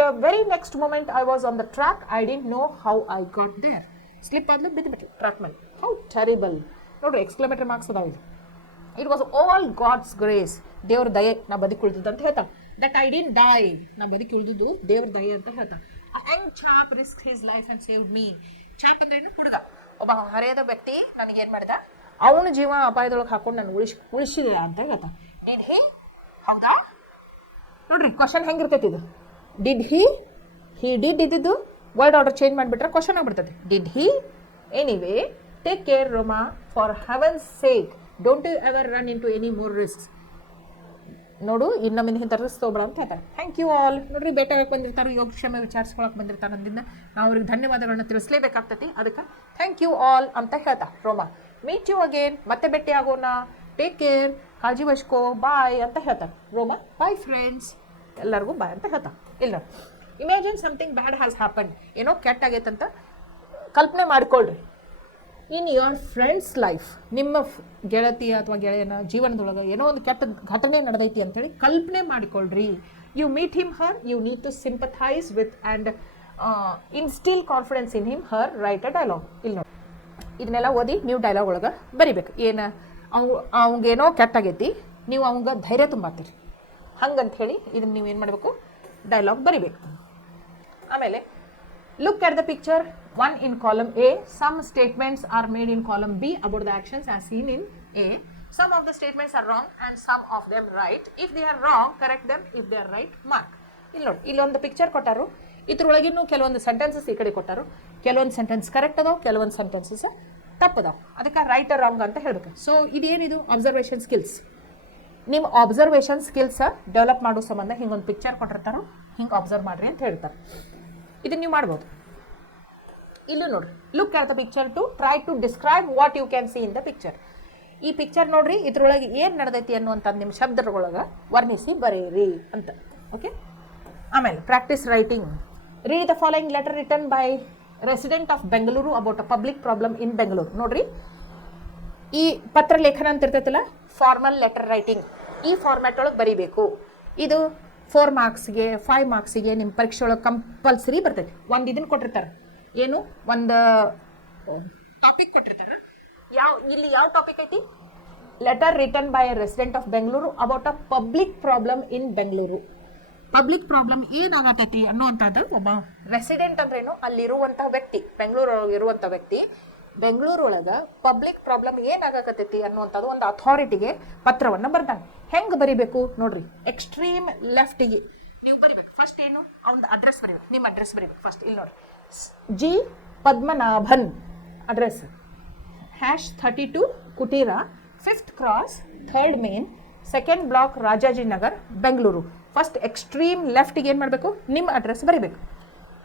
The very next moment I was on the track. I didn't know how I got there. Slip ಆದ್ಲು, ಬಿದ್ದುಬಿಟ್ಟೆ ಟ್ರ್ಯಾಕ್ ಮೇಲೆ. How terrible. ನೋಡ್ರಿ, ಎಕ್ಸ್ಕ್ಲಮೇಟರಿ ಮಾರ್ಕ್ಸ್ ಅದಾವೆ. It was all God's grace. ದೇವ್ರ ದಯೆ ನಾ ಬದುಕುಳಿದಿದ್ದ ಅಂತ ಹೇಳ್ತಾ. ದಟ್ ಐ ಡಿಂಟ್ ಡೈ, ನಾ ಬದುಕಿ ಉಳಿದುದು ದೇವ್ರ ದಯ ಅಂತ ಹೇಳ್ತಾನೆ. Young chop risk his life and saved me. Chop ಅಂದ್ರೆ ಏನು? ಹುಡುಗ, ಒಬ್ಬ ಹರೆಯದ ವ್ಯಕ್ತಿ ನನಗೇನು ಮಾಡ್ದ, ಅವನ ಜೀವ ಅಪಾಯದೊಳಗೆ ಹಾಕೊಂಡು ನಾನು ಉಳಿಸಿದೆ ಅಂತ ಹೇಳ್ತಾನೆ. Did he? ಹೌದಾ? ನೋಡ್ರಿ ಕ್ವಶನ್ ಹೆಂಗಿರ್ತೈತಿ ಇದು. ಡಿಡ್ ಹಿ ಡಿಡ್ ಇದ್ದಿದ್ದು ವರ್ಡ್ ಆರ್ಡರ್ ಚೇಂಜ್ ಮಾಡಿಬಿಟ್ರೆ ಕ್ವಶನ್ ಆಗ್ಬಿಡ್ತದೆ. Did he anyway take care Roma, for heaven's sake don't you ever run into any more risks. ನೋಡು, ಇನ್ನೊಮ್ಮೆ ಇಂಥ ರಿಸ್ಕ್ ತೊಗೊಬೇಡ ಅಂತ ಹೇಳ್ತಾರೆ. Thank you all. ನೋಡ್ರಿ, ಭೇಟಿಯಾಗಕ್ಕೆ ಬಂದಿರ್ತಾರೆ, ಯೋಗಕ್ಷೇಮ ವಿಚಾರಿಸ್ಕೊಳಕ್ಕೆ ಬಂದಿರ್ತಾರೆ ಅಂದಿಂದ ನಾವು ಅವ್ರಿಗೆ ಧನ್ಯವಾದಗಳನ್ನ ತಿಳಿಸ್ಲೇಬೇಕಾಗ್ತೈತಿ. ಅದಕ್ಕೆ ಥ್ಯಾಂಕ್ ಯು ಆಲ್ ಅಂತ ಹೇಳ್ತಾ ರೋಮಾ. ಮೀಟ್ ಯು ಅಗೇನ್, ಮತ್ತೆ ಭೇಟಿ ಆಗೋಣ. ಟೇಕ್ ಕೇರ್, ಕಾಳಜಿ ವಹಿಸ್ಕೋ, ಬಾಯ್ ಅಂತ ಹೇಳ್ತಾರೆ ರೋಮಾ. ಬಾಯ್ ಫ್ರೆಂಡ್ಸ್, ಎಲ್ಲರಿಗೂ ಬಾಯ್ ಅಂತ ಹೇಳ್ತಾ. ಇಲ್ಲ, imagine something bad has happen, ಏನೋ ಕೆಟ್ಟಾಗೈತಂತ ಕಲ್ಪನೆ ಮಾಡ್ಕೊಳ್ರಿ. ಇನ್ ಯುವರ್ ಫ್ರೆಂಡ್ಸ್ ಲೈಫ್, ನಿಮ್ಮ ಗೆಳತಿಯ ಅಥವಾ ಗೆಳೆಯನ ಜೀವನದೊಳಗೆ ಏನೋ ಒಂದು ಕೆಟ್ಟ ಘಟನೆ ನಡೆದೈತಿ ಅಂತೇಳಿ ಕಲ್ಪನೆ ಮಾಡಿಕೊಳ್ಳ್ರಿ. You meet him her, you need to sympathise with and instil confidence in him her. Write a dialogue. ಇಲ್ಲಿ ನೋಡಿ, ಇದನ್ನೆಲ್ಲ ಓದಿ ನೀವು ಡೈಲಾಗ್ ಒಳಗೆ ಬರಿಬೇಕು. ಏನು ಅವಂಗೇನೋ ಕೆಟ್ಟಾಗೈತಿ, ನೀವು ಅವಂಗೆ ಧೈರ್ಯ ತುಂಬಾತೀರಿ ಹಂಗಂತ ಹೇಳಿ ಇದನ್ನು ನೀವೇನು ಮಾಡಬೇಕು, ಡೈಲಾಗ್ ಬರಿಬೇಕು. ಆಮೇಲೆ look at the picture 1 in column A. Some statements are made in column B about the actions as seen in A. Some of the statements are wrong and some of them right. If they are wrong, correct them. If they are right, mark. ಇಲ್ಲಿ ನೋಡಿ, ಇಲ್ಲೊಂದು picture ಕೊಟ್ಟಾರು, ಇದ್ರೊಳಗಿನ್ನೂ ಕೆಲವೊಂದು sentences ಈ ಕಡೆ ಕೊಟ್ಟಾರು. ಕೆಲವೊಂದು sentence correct ಅದಾವೆ, ಕೆಲವೊಂದು sentences ತಪ್ಪದಾವೆ. ಅದಕ್ಕೆ ರೈಟ್ ಆರ್ ರಾಂಗ್ ಅಂತ ಹೇಳಬೇಕು. ಸೊ ಇದೇನಿದು ಅಬ್ಸರ್ವೇಷನ್ ಸ್ಕಿಲ್ಸ್. ನಿಮ್ಮ ಅಬ್ಸರ್ವೇಷನ್ ಸ್ಕಿಲ್ಸ್ ಡೆವಲಪ್ ಮಾಡೋ ಸಂಬಂಧ ಹಿಂಗೊಂದು ಪಿಕ್ಚರ್ ಕೊಟ್ಟಿರ್ತಾರೋ, ಹಿಂಗೆ ಅಬ್ಸರ್ವ್ ಮಾಡಿರಿ ಅಂತ ಹೇಳ್ತಾರೆ. ಇದನ್ನು ನೀವು ಮಾಡ್ಬೋದು. ಇಲ್ಲೂ ನೋಡ್ರಿ, look at the picture to try to describe what you can see in the picture. ಈ ಪಿಕ್ಚರ್ ನೋಡ್ರಿ, ಇದ್ರೊಳಗೆ ಏನು ನಡೆದೈತಿ ಅನ್ನುವಂಥದ್ದು ನಿಮ್ಮ ಶಬ್ದದೊಳಗೆ ವರ್ಣಿಸಿ ಬರೀರಿ ಅಂತ. ಓಕೆ. ಆಮೇಲೆ practice writing. Read the following letter written by resident of Bengaluru about a public problem in Bengaluru. ನೋಡ್ರಿ, ಈ ಪತ್ರ ಲೇಖನ ಅಂತ ಇರ್ತೈತಲ್ಲ, ಫಾರ್ಮಲ್ ಲೆಟರ್ ರೈಟಿಂಗ್, ಈ ಫಾರ್ಮ್ಯಾಟ್ ಒಳಗೆ ಬರೀಬೇಕು. ಇದು 4 ಮಾರ್ಕ್ಸ್ಗೆ 5 ಮಾರ್ಕ್ಸಿಗೆ ನಿಮ್ಮ ಪರೀಕ್ಷೆ ಒಳಗೆ ಕಂಪಲ್ಸರಿ ಬರ್ತೈತಿ. ಒಂದು ಇದನ್ನು ಕೊಟ್ಟಿರ್ತಾರೆ, ಏನು ಒಂದು ಟಾಪಿಕ್ ಕೊಟ್ಟಿರ್ತಾರೆ. ಇಲ್ಲಿ ಯಾವ ಟಾಪಿಕ್ ಐತಿ? Letter written by resident of Bengaluru about a public problem in Bengaluru. Public problem ಏನಾಗತೈತಿ ಅನ್ನುವಂಥದ್ದು, ಒಬ್ಬ ರೆಸಿಡೆಂಟ್ ಅಂದ್ರೇನು, ಅಲ್ಲಿರುವಂಥ ವ್ಯಕ್ತಿ, ಬೆಂಗಳೂರೊಳಗೆ ಇರುವಂಥ ವ್ಯಕ್ತಿ, ಬೆಂಗಳೂರೊಳಗೆ ಪಬ್ಲಿಕ್ ಪ್ರಾಬ್ಲಮ್ ಏನಾಗತೈತಿ ಅನ್ನುವಂಥದ್ದು ಒಂದು ಅಥಾರಿಟಿಗೆ ಪತ್ರವನ್ನು ಬರ್ತಾನೆ. ಹೆಂಗೆ ಬರಿಬೇಕು ನೋಡ್ರಿ, ಎಕ್ಸ್ಟ್ರೀಮ್ ಲೆಫ್ಟಿಗೆ ನೀವು ಬರಿಬೇಕು. ಫಸ್ಟ್ ಏನು, ಅವನ ಅಡ್ರೆಸ್ ಬರೀಬೇಕು, ನಿಮ್ಮ ಅಡ್ರೆಸ್ ಬರೀಬೇಕು ಫಸ್ಟ್. ಇಲ್ಲಿ ನೋಡ್ರಿ, G Padmanabhan address, #32 Kuteera, 5th cross, 3rd main, 2nd block, Rajajinagar, Bengaluru. First extreme ಲೆಫ್ಟಿಗೆ ಏನು ಮಾಡಬೇಕು, ನಿಮ್ಮ ಅಡ್ರೆಸ್ ಬರೀಬೇಕು.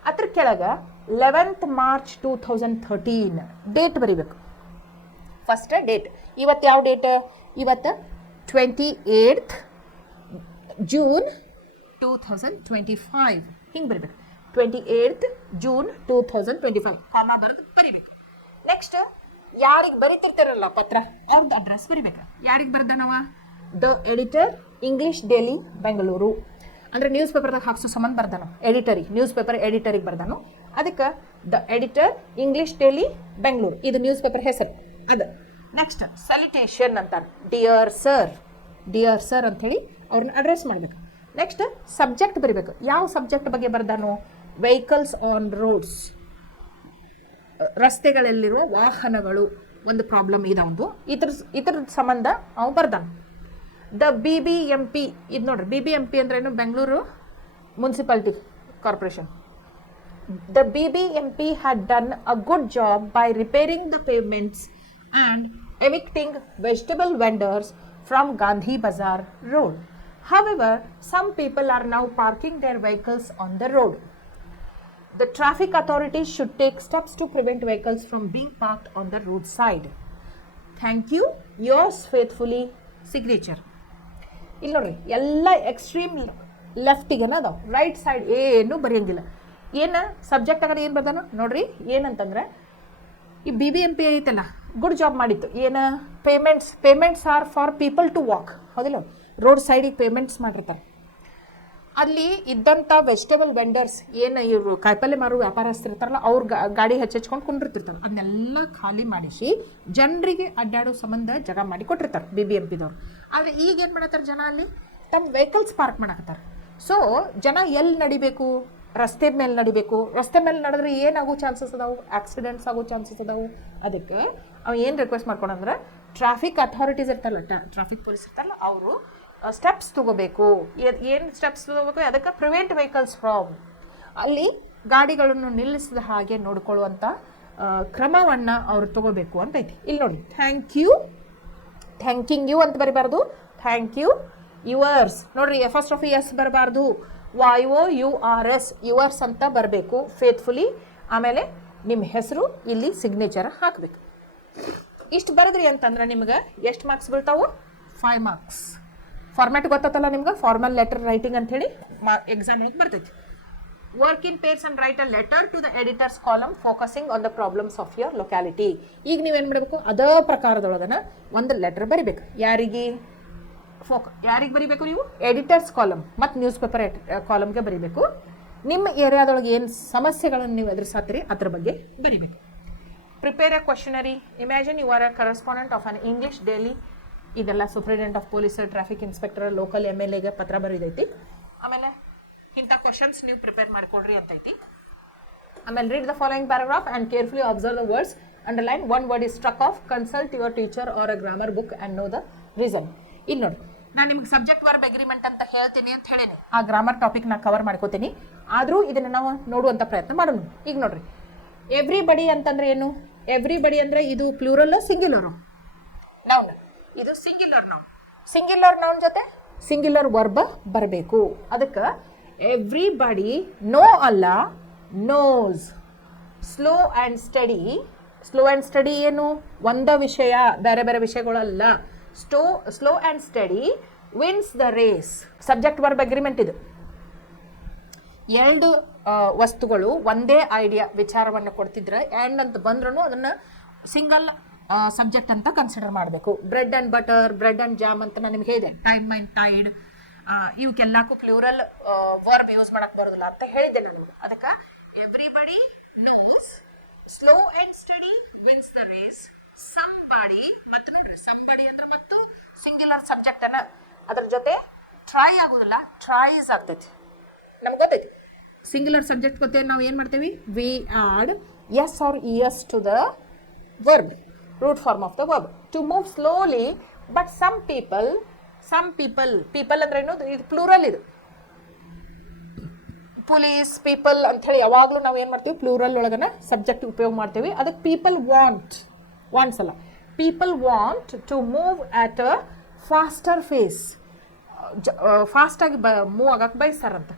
ಅದ್ರ ಕೆಳಗೆ 11th ಮಾರ್ಚ್ 2013 ಡೇಟ್ ಬರೀಬೇಕು. ಫಸ್ಟ್ ಡೇಟ್, ಇವತ್ತು ಯಾವ ಡೇಟ್? ಇವತ್ತು 28th ಜೂನ್ 2025 ಹಿಂಗೆ ಬರೀಬೇಕು. 28th ಜೂನ್ 2025 ಕಾಮ ಬರೆದು ಬರೀಬೇಕು. ನೆಕ್ಸ್ಟ್ ಯಾರಿಗೆ ಬರೀತಿರ್ತಾರಲ್ಲ ಪತ್ರ, ಅವ್ರದ್ದು ಅಡ್ರೆಸ್ ಬರೀಬೇಕು. ಯಾರಿಗೆ ಬರ್ದಾನವ? The editor, English daily, Bengaluru. ಅಂದರೆ ನ್ಯೂಸ್ ಪೇಪರ್ದಾಗ ಹಾಕ್ಸೋ ಸಂಬಂಧ ಬರ್ದಾನು, ಎಡಿಟರಿಗೆ, ನ್ಯೂಸ್ ಪೇಪರ್ ಎಡಿಟರಿಗೆ ಬರ್ದಾನು. ಅದಕ್ಕೆ the editor, English daily, Bengaluru, ಇದು ನ್ಯೂಸ್ ಪೇಪರ್ ಹೆಸರು ಅದು. ನೆಕ್ಸ್ಟ್ ಸಲಿಟೇಷನ್ ಅಂತಾರೆ, ಡಿಯರ್ ಸರ್ ಅಂಥೇಳಿ ಅವ್ರನ್ನ ಅಡ್ರೆಸ್ ಮಾಡಬೇಕು. ನೆಕ್ಸ್ಟ್ ಸಬ್ಜೆಕ್ಟ್ ಬರೀಬೇಕು. ಯಾವ ಸಬ್ಜೆಕ್ಟ್ ಬಗ್ಗೆ ಬರ್ದಾನು? ವೆಹಿಕಲ್ಸ್ ಆನ್ ರೋಡ್ಸ್, ರಸ್ತೆಗಳಲ್ಲಿರುವ ವಾಹನಗಳು ಒಂದು ಪ್ರಾಬ್ಲಮ್ ಇದಾವಂದು, ಇದ್ರ ಸಂಬಂಧ ಅವು ಬರ್ದಾನು. ದ BBMP, ಇದು ನೋಡ್ರಿ, BBMP ಅಂದ್ರೇನು? Bengaluru municipality corporation. The BBMP had done a good job by repairing the pavements and evicting vegetable vendors from Gandhi Bazaar Road. However, some people are now parking their vehicles on the road. The traffic authorities should take steps to prevent vehicles from being parked on the roadside. Thank you. Yours faithfully, signature. ಇಲ್ಲಿ ನೋಡ್ರಿ, ಎಲ್ಲ extreme ಲೆಫ್ಟಿಗೆನ ಅದಾವೆ, right side ಏನು ಬರೆಯಂಗಿಲ್ಲ. ಏನು subject ಆಗೋದು ಏನು ಬರ್ದಾನು ನೋಡ್ರಿ, ಏನಂತಂದ್ರೆ ಈ BBMP ಐತಲ್ಲ, ಗುಡ್ ಜಾಬ್ ಮಾಡಿತ್ತು. ಏನು pavements are for people to walk, ಹೌದಿಲ್ಲ? ರೋಡ್ ಸೈಡಿಗೆ ಪೇಮೆಂಟ್ಸ್ ಮಾಡಿರ್ತಾರೆ. ಅಲ್ಲಿ ಇದ್ದಂಥ ವೆಜಿಟೇಬಲ್ ವೆಂಡರ್ಸ್, ಏನು ಇವರು ಕಾಯಿಪಲ್ಲೆ ಮಾರೋ ವ್ಯಾಪಾರಸ್ಥರಿರ್ತಾರಲ್ಲ, ಅವ್ರು ಗಾಡಿ ಹಚ್ಚಿಕೊಂಡು ಕುಂಡಿರ್ತಿರ್ತಾರೆ. ಅದನ್ನೆಲ್ಲ ಖಾಲಿ ಮಾಡಿಸಿ ಜನರಿಗೆ ಅಡ್ಡಾಡೋ ಸಂಬಂಧ ಜಾಗ ಮಾಡಿ ಕೊಟ್ಟಿರ್ತಾರೆ BBMPದವ್ರು. ಆದರೆ ಈಗ ಏನು ಮಾಡತ್ತಾರೆ, ಜನ ಅಲ್ಲಿ ತಮ್ಮ ವೆಹಿಕಲ್ಸ್ ಪಾರ್ಕ್ ಮಾಡಕತ್ತಾರೆ. ಸೊ ಜನ ಎಲ್ಲಿ ನಡಿಬೇಕು? ರಸ್ತೆ ಮೇಲೆ ನಡಿಬೇಕು. ರಸ್ತೆ ಮೇಲೆ ನಡೆದ್ರೆ ಏನಾಗೋ ಚಾನ್ಸಸ್ ಅದಾವು? ಆಕ್ಸಿಡೆಂಟ್ಸ್ ಆಗೋ ಚಾನ್ಸಸ್ ಅದಾವು. ಅದಕ್ಕೆ ಅವು ಏನು ರಿಕ್ವೆಸ್ಟ್ ಮಾಡ್ಕೊಂಡ್ರೆ ಟ್ರಾಫಿಕ್ ಅಥಾರಿಟೀಸ್ ಇರ್ತಾರಲ್ಲ, ಟ್ರಾಫಿಕ್ ಪೊಲೀಸ್ ಇರ್ತಾರಲ್ಲ, ಅವರು ಸ್ಟೆಪ್ಸ್ ತೊಗೋಬೇಕು. ಏನು ಸ್ಟೆಪ್ಸ್ ತೊಗೋಬೇಕು? ಅದಕ್ಕೆ ಪ್ರಿವೆಂಟ್ ವೆಹಿಕಲ್ಸ್ ಫ್ರಾಮ್, ಅಲ್ಲಿ ಗಾಡಿಗಳನ್ನು ನಿಲ್ಲಿಸಿದ ಹಾಗೆ ನೋಡ್ಕೊಳ್ಳುವಂಥ ಕ್ರಮವನ್ನು ಅವ್ರು ತೊಗೋಬೇಕು ಅಂತ ಐತಿ. ಇಲ್ಲಿ ನೋಡಿ, ಥ್ಯಾಂಕಿಂಗ್ ಯು ಅಂತ ಬರಿಬಾರ್ದು, ಥ್ಯಾಂಕ್ ಯು ಯುವರ್ಸ್. ನೋಡ್ರಿ, ಫಸ್ಟ್ ಆಫ್ ಎಸ್ ಬರಬಾರ್ದು, YOURS ಯುವರ್ಸ್ ಅಂತ ಬರಬೇಕು ಫೇತ್ಫುಲಿ. ಆಮೇಲೆ ನಿಮ್ಮ ಹೆಸರು ಇಲ್ಲಿ ಸಿಗ್ನೇಚರ್ ಹಾಕಬೇಕು. ಇಷ್ಟು ಬರೆದ್ರಿ ಅಂತಂದ್ರೆ ನಿಮ್ಗೆ ಎಷ್ಟು ಮಾರ್ಕ್ಸ್ ಬೀಳ್ತಾವು? 5 ಮಾರ್ಕ್ಸ್. ಫಾರ್ಮ್ಯಾಟ್ ಗೊತ್ತಲ್ಲ ನಿಮ್ಗೆ, ಫಾರ್ಮಲ್ ಲೆಟರ್ ರೈಟಿಂಗ್ ಅಂಥೇಳಿ ಎಕ್ಸಾಮ್ ಒಳಗೆ ಬರ್ತೈತಿ. Work in pairs and write a letter to the editor's column focusing on the problems of your locality. ಈಗ ನೀವೇನು ಮಾಡಬೇಕು? ಅದೇ ಪ್ರಕಾರದೊಳಗನ ಒಂದು ಲೆಟರ್ ಬರಿಬೇಕು. ಯಾರಿಗೆ ಬರಿಬೇಕು? ನೀವು ಎಡಿಟರ್ಸ್ ಕಾಲಮ್ ಮತ್ತು ನ್ಯೂಸ್ ಪೇಪರ್ ಕಾಲಮ್ಗೆ ಬರಿಬೇಕು. ನಿಮ್ಮ ಏರಿಯಾದೊಳಗೆ ಏನು ಸಮಸ್ಯೆಗಳನ್ನು ನೀವು ಎದುರಿಸಾತ್ತೀರಿ ಅದ್ರ ಬಗ್ಗೆ ಬರಿಬೇಕು. Prepare a questionnaire. Imagine you are a correspondent of an English daily. ಇದೆಲ್ಲ superintendent of police, traffic inspector, local MLAಗೆ ಪತ್ರ ಬರೀದೈತಿ. ಆಮೇಲೆ ಇಂಥ ಕ್ವಶನ್ಸ್ ನೀವು ಪ್ರಿಪೇರ್ ಮಾಡ್ಕೊಳ್ರಿ ಅಂತೈತಿ. ಆಮೇಲೆ read the following paragraph and carefully observe the words. Underline one word is struck off. Consult your teacher or a grammar book and know the reason. ಇಲ್ಲಿ ನೋಡಿ, ನಾನು ನಿಮ್ಗೆ ಸಬ್ಜೆಕ್ಟ್ ವರ್ಬ್ ಅಗ್ರಿಮೆಂಟ್ ಅಂತ ಹೇಳ್ತೀನಿ ಅಂತ ಹೇಳೀನಿ. ಆ ಗ್ರಾಮರ್ ಟಾಪಿಕ್ ನಾನು cover ಮಾಡ್ಕೋತೀನಿ. ಆದರೂ ಇದನ್ನು ನಾವು ನೋಡುವಂಥ ಪ್ರಯತ್ನ ಮಾಡೋಣ. ಈಗ ನೋಡ್ರಿ, ಎವ್ರಿಬಡಿ ಅಂತಂದ್ರೆ ಏನು? ಎವ್ರಿಬಡಿ ಅಂದರೆ ಇದು ಪ್ಲೂರಲ್ ಸಿಂಗ್ಯುಲರ್ ನೌನ್. ಇದು ಸಿಂಗ್ಯುಲರ್ ನೌನ್. ಸಿಂಗ್ಯುಲರ್ ನೌನ್ ಜೊತೆ ಸಿಂಗ್ಯುಲರ್ ವರ್ಬ್ ಬರಬೇಕು. ಅದಕ್ಕೆ ಎವ್ರಿಬಡಿ ನೋ ಅಲ್ಲ, ನೋಸ್. ಸ್ಲೋ ಆ್ಯಂಡ್ ಸ್ಟಡಿ ಏನು? ಒಂದು ವಿಷಯ, ಬೇರೆ ಬೇರೆ ವಿಷಯಗಳಲ್ಲ. Slow and steady wins the race. Subject verb agreement ಇದು. ಎರಡು ವಸ್ತುಗಳು ಒಂದೇ ಐಡಿಯಾ ವಿಚಾರವನ್ನು ಕೊಡ್ತಿದ್ರೆ ಆ್ಯಂಡ್ ಅಂತ ಬಂದ್ರೂ ಅದನ್ನು ಸಿಂಗಲ್ ಸಬ್ಜೆಕ್ಟ್ ಅಂತ ಕನ್ಸಿಡರ್ ಮಾಡಬೇಕು. Bread and butter, bread and jam ಅಂತ ನಾನು ನಿಮ್ಗೆ ಹೇಳಿದೆ. ಟೈಮ್ ಆ್ಯಂಡ್ ಟೈಡ್, ಇವಕ್ಕೆಲ್ಲಕ್ಕೂ ಪ್ಲೂರಲ್ ವರ್ಬ್ ಯೂಸ್ ಮಾಡಕ್ಕೆ ಬರೋದಿಲ್ಲ ಅಂತ ಹೇಳಿದ್ದೆ ನಾನು. ಅದಕ್ಕೆ everybody knows, slow and steady wins the race, somebody. ಮತ್ತು ನೋಡ್ರಿ, ಸಂಬಡಿ ಅಂದ್ರೆ ಮತ್ತು ಸಿಂಗ್ಯುಲರ್ ಸಬ್ಜೆಕ್ಟ್ ಅನ್ನ ಅದ್ರ ಜೊತೆ ಟ್ರೈ ಆಗೋದಿಲ್ಲ, ಟ್ರೈಸ್ ಆಗ್ತೈತಿ. ನಮ್ಗೆ ಗೊತ್ತೈತಿ ಸಿಂಗ್ಯುಲರ್ ಸಬ್ಜೆಕ್ಟ್ ಗೊತ್ತೇನು? ನಾವು ಏನು ಮಾಡ್ತೀವಿ? We add s or ES to the verb, root form of the verb, to move slowly. But some people ಅಂದ್ರೆ ಏನು? ಇದು ಪ್ಲೂರಲ್. ಇದು ಪೊಲೀಸ್, ಪೀಪಲ್ ಅಂಥೇಳಿ ಯಾವಾಗಲೂ ನಾವು ಏನು ಮಾಡ್ತೀವಿ? ಪ್ಲೂರಲ್ ಒಳಗನ ಸಬ್ಜೆಕ್ಟ್ ಉಪಯೋಗ ಮಾಡ್ತೀವಿ. ಅದಕ್ಕೆ ಪೀಪಲ್ ವಾಂಟ್ಸ್ ಅಲ್ಲ, people want to move at a faster pace. ಫಾಸ್ಟಾಗಿ ಮೂವ್ ಆಗಕ್ಕೆ ಬಯಸ್ತಾರಂತ.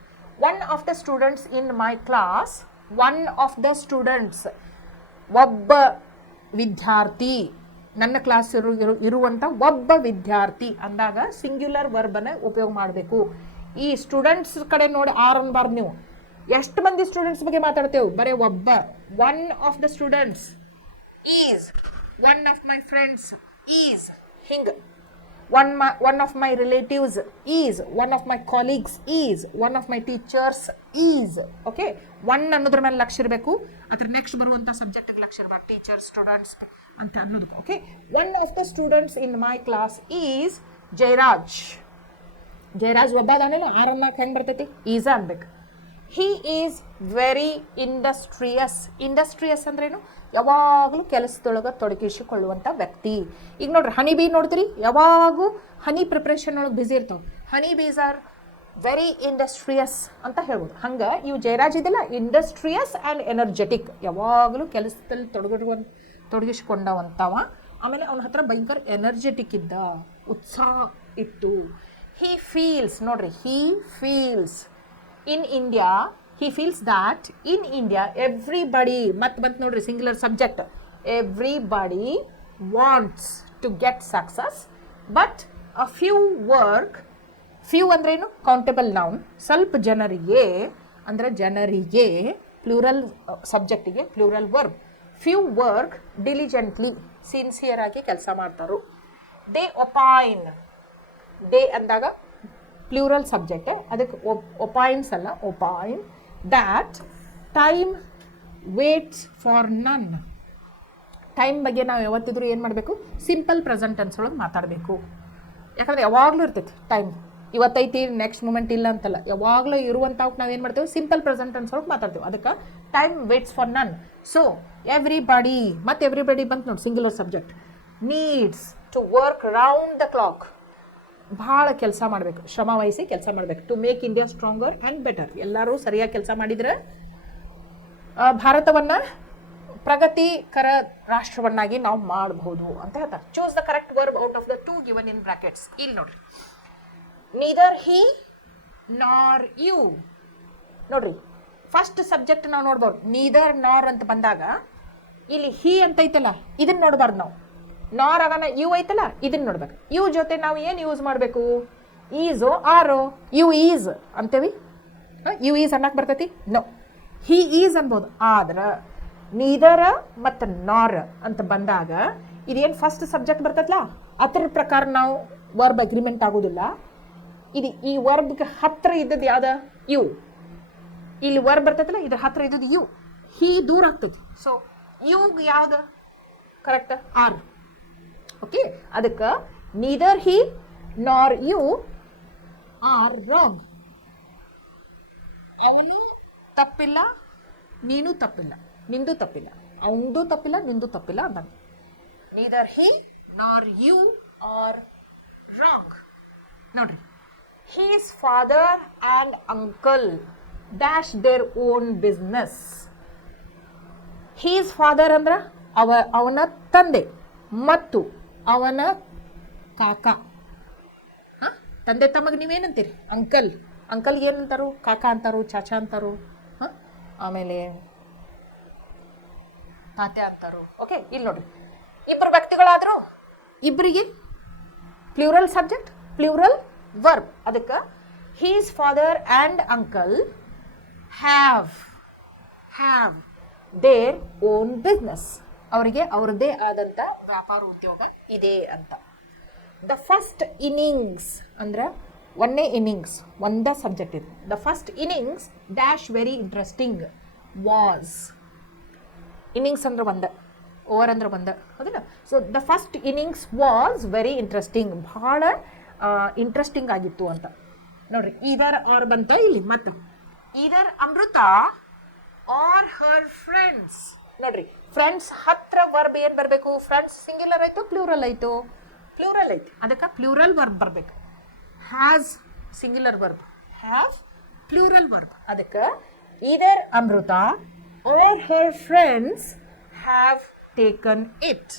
One of the students in my class, ಒಬ್ಬ ವಿದ್ಯಾರ್ಥಿ, ನನ್ನ ಕ್ಲಾಸ್ ಇರುವಂಥ ಒಬ್ಬ ವಿದ್ಯಾರ್ಥಿ ಅಂದಾಗ ಸಿಂಗ್ಯುಲರ್ ವರ್ಬನ್ನು ಉಪಯೋಗ ಮಾಡಬೇಕು. ಈ ಸ್ಟೂಡೆಂಟ್ಸ್ ಕಡೆ ನೋಡಿ ಆರ್ ಅನ್ಬಾರ್ದು ನೀವು. ಎಷ್ಟು ಮಂದಿ ಸ್ಟೂಡೆಂಟ್ಸ್ ಬಗ್ಗೆ ಮಾತಾಡ್ತೇವೆ? ಬರೀ ಒಬ್ಬ. One of the students is, one of my friends is, ಹಿಂಗೆ. one of my relatives is, one of my colleagues is, one of my teachers is. Okay, one ಅನ್ನೋದ್ರ ಮೇಲೆ ಲಕ್ಷ ಇರಬೇಕು. ಅದ್ರ ನೆಕ್ಸ್ಟ್ ಬರುವಂಥ ಸಬ್ಜೆಕ್ಟಿಗೆ ಲಕ್ಷ ಇರಬೇಕು. ಟೀಚರ್, ಸ್ಟೂಡೆಂಟ್ಸ್ ಅಂತ ಅನ್ನೋದಕ್ಕೆ. Okay, one of the students in my class is Jayaraj. Jayaraj ಒಬ್ಬ ಅದಾನೇನು? ಆರನ್ನಾಕ ಹೆಂಗೆ ಬರ್ತೈತಿ? ಈಸ ಅನ್ಬೇಕು. ಹಿ ಈಸ್ ವೆರಿ ಇಂಡಸ್ಟ್ರಿಯಸ್ ಅಂದ್ರೇನು? ಯಾವಾಗಲೂ ಕೆಲಸದೊಳಗೆ ತೊಡಗಿಸಿಕೊಳ್ಳುವಂಥ ವ್ಯಕ್ತಿ. ಈಗ ನೋಡ್ರಿ, ಹನಿ ಬೀ ನೋಡ್ತೀರಿ, ಯಾವಾಗೂ ಹನಿ ಪ್ರಿಪ್ರೇಷನ್ ಒಳಗೆ ಬ್ಯುಸಿ ಇರ್ತಾವೆ. ಹನಿ ಬೀಸ್ ಆರ್ ವೆರಿ ಇಂಡಸ್ಟ್ರಿಯಸ್ ಅಂತ ಹೇಳ್ಬೋದು. ಹಂಗೆ ಇವು ಜಯರಾಜ್ ಇದೆಲ್ಲ ಇಂಡಸ್ಟ್ರಿಯಸ್ ಆ್ಯಂಡ್ ಎನರ್ಜೆಟಿಕ್, ಯಾವಾಗಲೂ ಕೆಲಸದಲ್ಲಿ ತೊಡಗಿಸಿಕೊಂಡವಂಥವ. ಆಮೇಲೆ ಅವನ ಹತ್ರ ಭಯಂಕರ ಎನರ್ಜೆಟಿಕ್ ಇದ್ದ, ಉತ್ಸಾಹ ಇತ್ತು. ಹಿ ಫೀಲ್ಸ್, ನೋಡ್ರಿ, he feels in India, he feels that in India everybody, ಮತ್ತೆ ನೋಡ್ರಿ singular subject, everybody wants to get success, but a few work. few ಅಂದ್ರೇನು? Countable noun. ಸ್ವಲ್ಪ ಜನರಿಗೆ ಅಂದರೆ ಜನರಿಗೆ, ಪ್ಲೂರಲ್ ಸಬ್ಜೆಕ್ಟಿಗೆ plural verb. few work diligently, sincere ಆಗಿ ಕೆಲಸ ಮಾಡ್ತಾರೋ. they opine, they ಅಂದಾಗ ಪ್ಲೂರಲ್ ಸಬ್ಜೆಕ್ಟ್, ಅದಕ್ಕೆ ಒಪೈನ್ಸ್ ಅಲ್ಲ, opine. That time waits for none. ಟೈಮ್ ಬಗ್ಗೆ ನಾವು ಯಾವತ್ತಿದ್ರೂ ಏನು ಮಾಡಬೇಕು? ಸಿಂಪಲ್ ಪ್ರೆಸೆಂಟ್ ಟೆನ್ಸ್ ಒಳಗೆ ಮಾತಾಡಬೇಕು. ಯಾಕಂದರೆ ಯಾವಾಗಲೂ ಇರ್ತೈತಿ ಟೈಮ್. ಇವತ್ತೈತಿ ನೆಕ್ಸ್ಟ್ ಮೂಮೆಂಟ್ ಇಲ್ಲ ಅಂತಲ್ಲ, ಯಾವಾಗಲೂ ಇರುವಂಥವ್ಕೆ ನಾವೇನು ಮಾಡ್ತೇವೆ, ಸಿಂಪಲ್ ಪ್ರೆಸೆಂಟ್ ಟೆನ್ಸ್ ಒಳಗೆ ಮಾತಾಡ್ತೇವೆ. ಅದಕ್ಕೆ time waits for none. So everybody, ಮತ್ತು ಎವ್ರಿಬಡಿ ಬಂತು ನೋಡಿ singular subject. Needs to work round the clock, ಭಾಳ ಕೆಲಸ ಮಾಡಬೇಕು, ಶ್ರಮ ವಹಿಸಿ ಕೆಲಸ ಮಾಡಬೇಕು. To make India stronger and better, ಎಲ್ಲರೂ ಸರಿಯಾಗಿ ಕೆಲಸ ಮಾಡಿದರೆ ಭಾರತವನ್ನು ಪ್ರಗತಿಕರ ರಾಷ್ಟ್ರವನ್ನಾಗಿ ನಾವು ಮಾಡಬಹುದು ಅಂತ ಹೇಳ್ತಾರೆ. Choose the correct verb out of the 2 given in brackets. ಇಲ್ಲಿ ನೋಡ್ರಿ, ನೀದರ್ ಹಿ ನಾರ್ ಯು. ನೋಡ್ರಿ, ಫಸ್ಟ್ ಸಬ್ಜೆಕ್ಟ್ ನಾವು ನೋಡ್ಬಾರ್ದು. ನೀದರ್ ನಾರ್ ಅಂತ ಬಂದಾಗ ಇಲ್ಲಿ ಹಿ ಅಂತ ಐತಲ್ಲ, ಇದನ್ನ ನೋಡ್ಬಾರ್ದು ನಾವು. ನಾರ್ ಆಗನ ಯು ಐತಲ್ಲ, ಇದನ್ನ ನೋಡ್ಬೇಕು. ಯು ಜೊತೆ ನಾವು ಏನು ಯೂಸ್ ಮಾಡಬೇಕು? ಈಸೋ ಆರೋ? ಯು ಈಸ್ ಅಂತೇವಿ. ಯು ಈಸ್ ಅನ್ನಕ್ಕೆ ಬರ್ತೈತಿ? ನೋ, ಹಿ ಈಸ್ ಅನ್ಬೋದು. ಆದ್ರೆ ನೀದರ ಮತ್ತು ನಾರ್ ಅಂತ ಬಂದಾಗ ಇದೇನು ಫಸ್ಟ್ ಸಬ್ಜೆಕ್ಟ್ ಬರ್ತೈತಲ್ಲ, ಅದ್ರ ಪ್ರಕಾರ ನಾವು ವರ್ಬ್ ಅಗ್ರಿಮೆಂಟ್ ಆಗೋದಿಲ್ಲ. ಇದು ಈ ವರ್ಬ್ಗೆ ಹತ್ತಿರ ಇದ್ದದ್ದು ಯಾವ್ದು? ಯು. ಇಲ್ಲಿ ವರ್ಬ್ ಬರ್ತೈತಲ್ಲ, ಇದ್ರ ಹತ್ತಿರ ಇದ್ದದ್ದು ಯು. ಹಿ ದೂರ ಆಗ್ತೈತಿ. ಸೊ ಯುಗ್ ಯಾವ್ದು ಕರೆಕ್ಟ್? ಆರ್. ಓಕೆ, ಅದಕ್ಕೆ ನೀದರ್ ಹಿ ನಾರ್ ಯು ಆರ್ ರಾಂಗ್. ಅವನು ತಪ್ಪಿಲ್ಲ, ನೀನು ತಪ್ಪಿಲ್ಲ, ನಿಂದು ತಪ್ಪಿಲ್ಲ. ಅವಂದು ತಪ್ಪಿಲ್ಲ, ನಿಂದು ತಪ್ಪಿಲ್ಲ ಅಂತ. ನೀದರ್ ಹಿ ನಾರ್ ಯು ಆರ್ ರಾಂಗ್. ನೋಡ್ರಿ, his father and uncle dash their own business. His father ಅಂದ್ರೆ ಅವನ ತಂದೆ ಮತ್ತು ಅವನ ಕಾಕ. ತಂದೆ ತಮಗೆ ನೀವೇನಂತೀರಿ? ಅಂಕಲ್. ಅಂಕಲ್ಗೆ ಏನಂತಾರು? ಕಾಕ ಅಂತಾರು, ಚಾಚಾ ಅಂತಾರು, ಆಮೇಲೆ ತಾತೆ ಅಂತಾರು. ಓಕೆ, ಇಲ್ಲಿ ನೋಡ್ರಿ, ಇಬ್ಬರು ವ್ಯಕ್ತಿಗಳಾದರೂ ಇಬ್ಬರಿಗೆ ಪ್ಲೂರಲ್ ಸಬ್ಜೆಕ್ಟ್, ಪ್ಲೂರಲ್ ವರ್ಬ್. ಅದಕ್ಕೆ his father and uncle have their own business. ಅವರಿಗೆ ಅವ್ರದ್ದೇ ಆದಂಥ ವ್ಯಾಪಾರ ಉದ್ಯೋಗ ಇದೆ ಅಂತ. ದ ಫಸ್ಟ್ ಇನ್ನಿಂಗ್ಸ್ ಅಂದ್ರೆ ಒಂದೇ ಇನ್ನಿಂಗ್ಸ್, ಒಂದೇ ಸಬ್ಜೆಕ್ಟ್ ಇದೆ. The first innings dash very interesting was. Innings ಅಂದ್ರೆ ಒಂದ, ಓವರ್ ಅಂದ್ರೆ ಒಂದ, ಹೌದಿಲ್ಲ? So the first innings was very interesting, ಭಾಳ ಇಂಟ್ರೆಸ್ಟಿಂಗ್ ಆಗಿತ್ತು ಅಂತ. ನೋಡ್ರಿ, ಇದರ್ ಆರ್ ಬಂತ ಇಲ್ಲಿ. ಮತ್ತು ಇದರ್ ಅಮೃತ ಆರ್ ಹರ್ ಫ್ರೆಂಡ್ಸ್. ನೋಡ್ರಿ, ಫ್ರೆಂಡ್ಸ್ ಹತ್ರ ವರ್ಬ್ ಏನು ಬರಬೇಕು? ಫ್ರೆಂಡ್ಸ್ ಸಿಂಗ್ಯುಲರ್ ಆಯಿತು, ಪ್ಲೂರಲ್ ಆಯಿತು? ಪ್ಲೂರಲ್ ಐತಿ. ಅದಕ್ಕೆ ಪ್ಲೂರಲ್ ವರ್ಬ್ ಬರಬೇಕು. Has singular verb, have plural verb. ಅದಕ್ಕೆ ಇದರ್ ಅಮೃತ or her friends have taken it.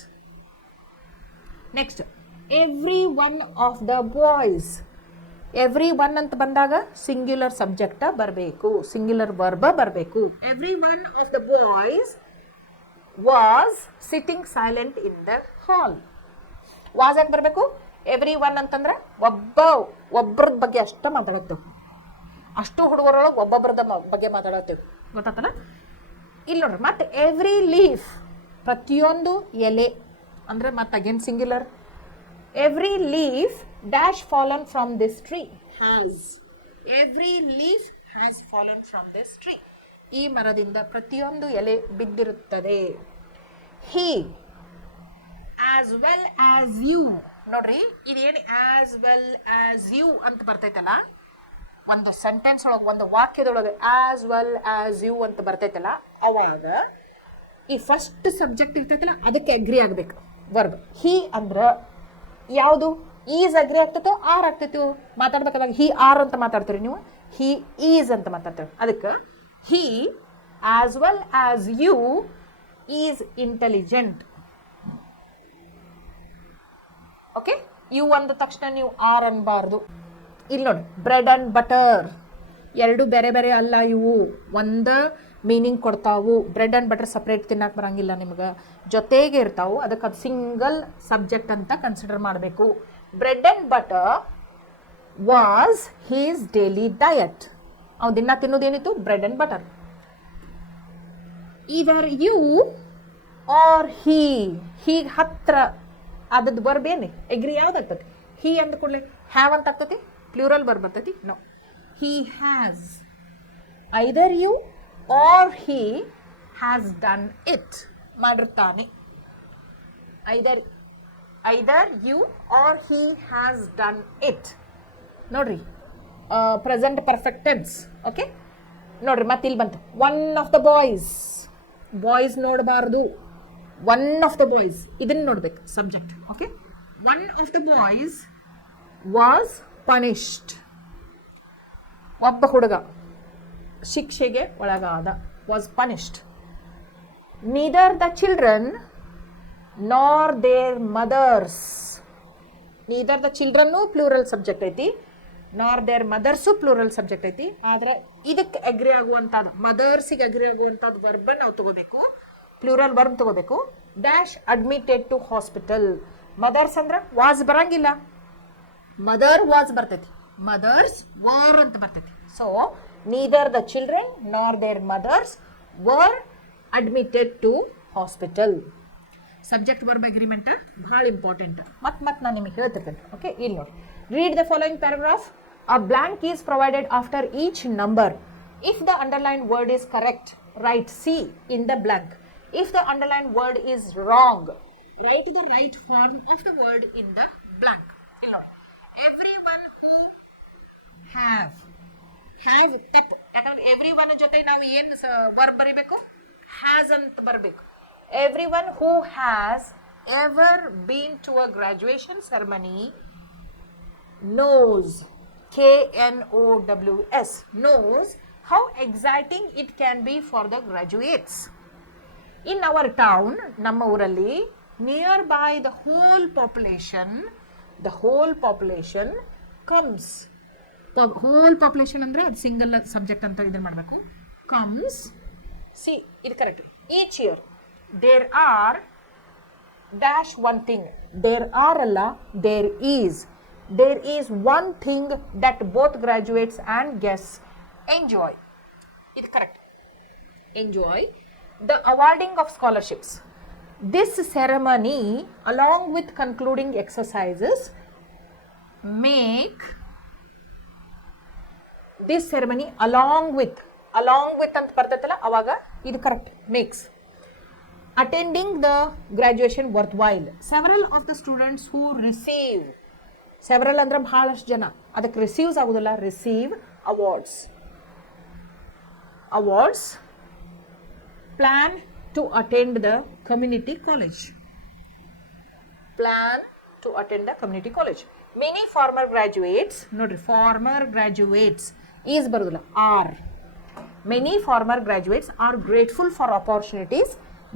Next, every one of the boys. Every one ಅಂತ ಬಂದಾಗ ಸಿಂಗ್ಯುಲರ್ ಸಬ್ಜೆಕ್ಟ ಬರಬೇಕು, ಸಿಂಗ್ಯುಲರ್ ವರ್ಬ ಬರಬೇಕು. Every one of the boys was sitting silent in the hall. Was ಯಾಕೆ ಬರಬೇಕು? Every one ಅಂತಂದ್ರೆ ಒಬ್ಬರದ ಬಗ್ಗೆ ಅಷ್ಟೇ ಮಾತಾಡತ್ತೇವೆ. ಅಷ್ಟು ಹುಡುಗರೊಳಗೆ ಒಬ್ಬೊಬ್ಬರದ ಬಗ್ಗೆ ಮಾತಾಡತ್ತೇವೆ, ಗೊತ್ತಾತಲ್ಲ? ಇಲ್ಲಿ ನೋಡ್ರಿ, ಮತ್ತೆ ಎವ್ರಿ ಲೀಫ್, ಪ್ರತಿಯೊಂದು ಎಲೆ ಅಂದ್ರೆ ಮತ್ತೆ again singular. Every leaf dash fallen from this tree has. Every leaf has fallen from this tree. ಈ ಮರದಿಂದ ಪ್ರತಿಯೊಂದು ಎಲೆ ಬಿದ್ದಿರುತ್ತದೆ. ಹಿ ಆಸ್ ವೆಲ್ ಆಸ್ ಯು. ನೋಡ್ರಿ, ಇದೇನು ಆಸ್ ವೆಲ್ ಆಸ್ ಯು ಅಂತ ಬರ್ತೈತಲ್ಲ, ಒಂದು ಸೆಂಟೆನ್ಸ್ ಒಳಗೆ, ಒಂದು ವಾಕ್ಯದೊಳಗೆ ಆಸ್ ವೆಲ್ ಆಸ್ ಯು ಅಂತ ಬರ್ತೈತಲ್ಲ, ಅವಾಗ ಈ ಫಸ್ಟ್ ಸಬ್ಜೆಕ್ಟ್ ಇರ್ತೈತಲ್ಲ ಅದಕ್ಕೆ ಅಗ್ರಿ ಆಗಬೇಕು ವರ್ಬ್. ಹಿ ಅಂದ್ರೆ ಯಾವುದು? ಈಸ್ ಅಗ್ರಿ ಆಗ್ತೈತೋ ಆರ್ ಆಗ್ತೈತೋ? ಮಾತಾಡ್ಬೇಕಾದಾಗ ಹಿ ಆರ್ ಅಂತ ಮಾತಾಡ್ತೀರಿ ನೀವು, ಹಿ ಈಸ್ ಅಂತ ಮಾತಾಡ್ತೀವಿ. ಅದಕ್ಕೆ he as well as you is intelligent. Okay, you ಅಂದ ತಕ್ಷಣ ನೀವು ಆರ್ ಅನ್ಬಾರ್ದು. ಇಲ್ಲಿ ನೋಡಿ, ಬ್ರೆಡ್ ಅಂಡ್ ಬಟರ್ ಎರಡು ಬೇರೆ ಬೇರೆ ಅಲ್ಲ, ಇವು ಒಂದ ಮೀನಿಂಗ್ ಕೊಡ್ತಾವು. ಬ್ರೆಡ್ ಆ್ಯಂಡ್ ಬಟರ್ ಸಪ್ರೇಟ್ ತಿನ್ನಕ್ಕೆ ಬರಂಗಿಲ್ಲ ನಿಮ್ಗೆ, ಜೊತೆಗೆ ಇರ್ತಾವು. ಅದಕ್ಕೆ ಅದು ಸಿಂಗಲ್ ಸಬ್ಜೆಕ್ಟ್ ಅಂತ ಕನ್ಸಿಡರ್ ಮಾಡಬೇಕು. Bread and butter was his daily diet. ಅವ್ನು ದಿನ ತಿನ್ನೋದೇನಿತ್ತು? Bread and butter. Either you or he. ಹೀಗೆ ಹತ್ರ ಅದದ್ದು ವರ್ಬ್ ಏನು? ಎಗ್ರಿ ಯಾವ್ದಾಗ್ತತಿ? ಹೀ ಅಂದ ಕೂಡಲೇ ಹ್ಯಾವ್ ಅಂತ ಆಗ್ತತಿ, ಪ್ಲೂರಲ್ ವರ್ಬ್ ಬರ್ತೈತಿ? No, he has. Either you or he has done it. ಮಾಡಿರ್ತಾನೆ. Either you or he has done it. ನೋಡ್ರಿ ಪ್ರೆಸೆಂಟ್ ಪರ್ಫೆಕ್ಟ್ ಟೆನ್ಸ್. ಓಕೆ ನೋಡ್ರಿ ಮತ್ತೆ ಇಲ್ಲಿ ಬಂತು ಒನ್ ಆಫ್ ದ ಬಾಯ್ಸ್ ನೋಡಬಾರ್ದು. ಒನ್ ಆಫ್ ದ ಬಾಯ್ಸ್ ಇದನ್ನು ನೋಡ್ಬೇಕು subject. Okay one of the boys was punished. ಒಬ್ಬ ಹುಡುಗ ಶಿಕ್ಷೆಗೆ ಒಳಗಾದ. Was punished. Neither the children nor their mothers. Neither the children plural subject ಐತಿ, ನಾರ್ ದೇರ್ ಮದರ್ಸು ಪ್ಲೂರಲ್ ಸಬ್ಜೆಕ್ಟ್ ಐತಿ. ಆದರೆ ಇದಕ್ಕೆ ಅಗ್ರಿ ಆಗುವಂಥದ್ದು, ಮದರ್ಸಿಗೆ ಅಗ್ರಿ ಆಗುವಂಥದ್ದು ವರ್ಬ್ ನಾವು ತಗೋಬೇಕು, ಪ್ಲೂರಲ್ ವರ್ಬ್ ತಗೋಬೇಕು. Dash admitted to hospital. Mothers ಅಂದ್ರೆ ವಾಸ್ ಬರಂಗಿಲ್ಲ, ಮದರ್ ವಾಸ್ ಬರ್ತೈತಿ, ಮದರ್ಸ್ ವರ್ ಅಂತ ಬರ್ತೈತಿ. So neither the children nor their mothers were admitted to hospital. Subject verb agreement ಭಾಳ ಇಂಪಾರ್ಟೆಂಟ್. ಮತ್ತೆ ನಾನು ನಿಮಗೆ ಹೇಳ್ತಿರ್ತೇನೆ. ಓಕೆ ಇಲ್ಲಿ ನೋಡಿ, read the following paragraph. A blank is provided after each number. If the underlined word is correct, write C in the blank. If the underlined word is wrong, write the right form of the word in the blank. Everyone who have ತಪ್ಪು. ಯಾಕಂದ್ರೆ everyone ಜೊತೆ ನಾವು ಏನು verb ಬರೀಬೇಕು, has ಅಂತ ಬರಬೇಕು. Everyone who has ever been to a graduation ceremony knows, Knows, knows how exciting it can be for the graduates. In our town, ನಮ್ಮ ಊರಲ್ಲಿ, nearby the whole population comes. whole population ಅಂದ್ರೆ ಅದು single subject ಅಂತ ಇದನ್ನ ಮಾಡಬೇಕು. comes, see ಇದು correct. each year there are dash one thing. there are ಅಲ್ಲ, there is one thing that both graduates and guests enjoy. It's correct. Enjoy the awarding of scholarships. This ceremony, along with concluding exercises, make this ceremony along with ಅಂತ ಬರ್ತೈತಲ್ಲ ಅವಾಗ ಇದು correct. makes attending the graduation worthwhile. Several of the students who receive, several ಅಂದ್ರೆ ಬಹಳಷ್ಟು ಜನ, ಅದಕ್ಕೆ receives ಆಗೋದಿಲ್ಲ, receive awards plan to attend the community college. Many former graduates, ನೋಡ್ರಿ former graduates is ಬರೋದಿಲ್ಲ, are. Many former graduates are grateful for opportunities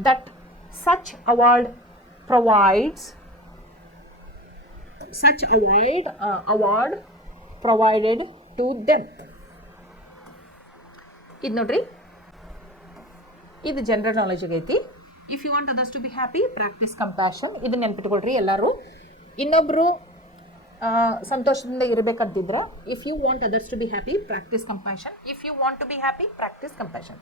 that such award provided to them. ಇದು ನೋಡ್ರಿ, ಇದು ಜನರಲ್ ನಾಲೆಜ್ ಐತಿ. If you want others to be happy, practise compassion. ಇದನ್ನ ನೆನ್ಪಿಟ್ಕೊಳ್ರಿ ಎಲ್ಲರೂ. ಇನ್ನೊಬ್ರು ಸಂತೋಷದಿಂದ ಇರಬೇಕಂತಿದ್ರೆ, if you want others to be happy, practise compassion. If you want to be happy, practise compassion.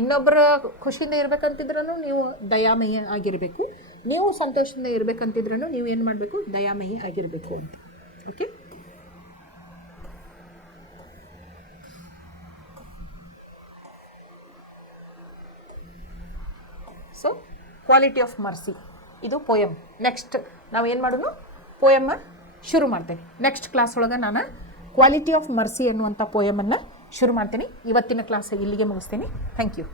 ಇನ್ನೊಬ್ಬರ ಖುಷಿಯಿಂದ ಇರಬೇಕಂತಿದ್ರೂ ನೀವು ದಯಾಮಯಿ ಆಗಿರಬೇಕು, ನೀವು ಸಂತೋಷದಿಂದ ಇರಬೇಕಂತಿದ್ರೂ ನೀವು ಏನು ಮಾಡಬೇಕು, ದಯಾಮಯಿ ಆಗಿರಬೇಕು ಅಂತ. Okay, so quality of mercy ಇದು ಪೋಯಮ್. ನೆಕ್ಸ್ಟ್ ನಾವು ಏನು ಮಾಡೋಣ, ಪೋಯಮ್ಮ ಶುರು ಮಾಡ್ತೇನೆ. ನೆಕ್ಸ್ಟ್ ಕ್ಲಾಸ್ ಒಳಗೆ ನಾನು ಕ್ವಾಲಿಟಿ ಆಫ್ ಮರ್ಸಿ ಅನ್ನುವಂಥ ಪೋಯಮನ್ನು ಶುರು ಮಾಡ್ತೀನಿ. ಇವತ್ತಿನ ಕ್ಲಾಸ್ ಇಲ್ಲಿಗೆ ಮುಗಿಸ್ತೀನಿ. Thank you.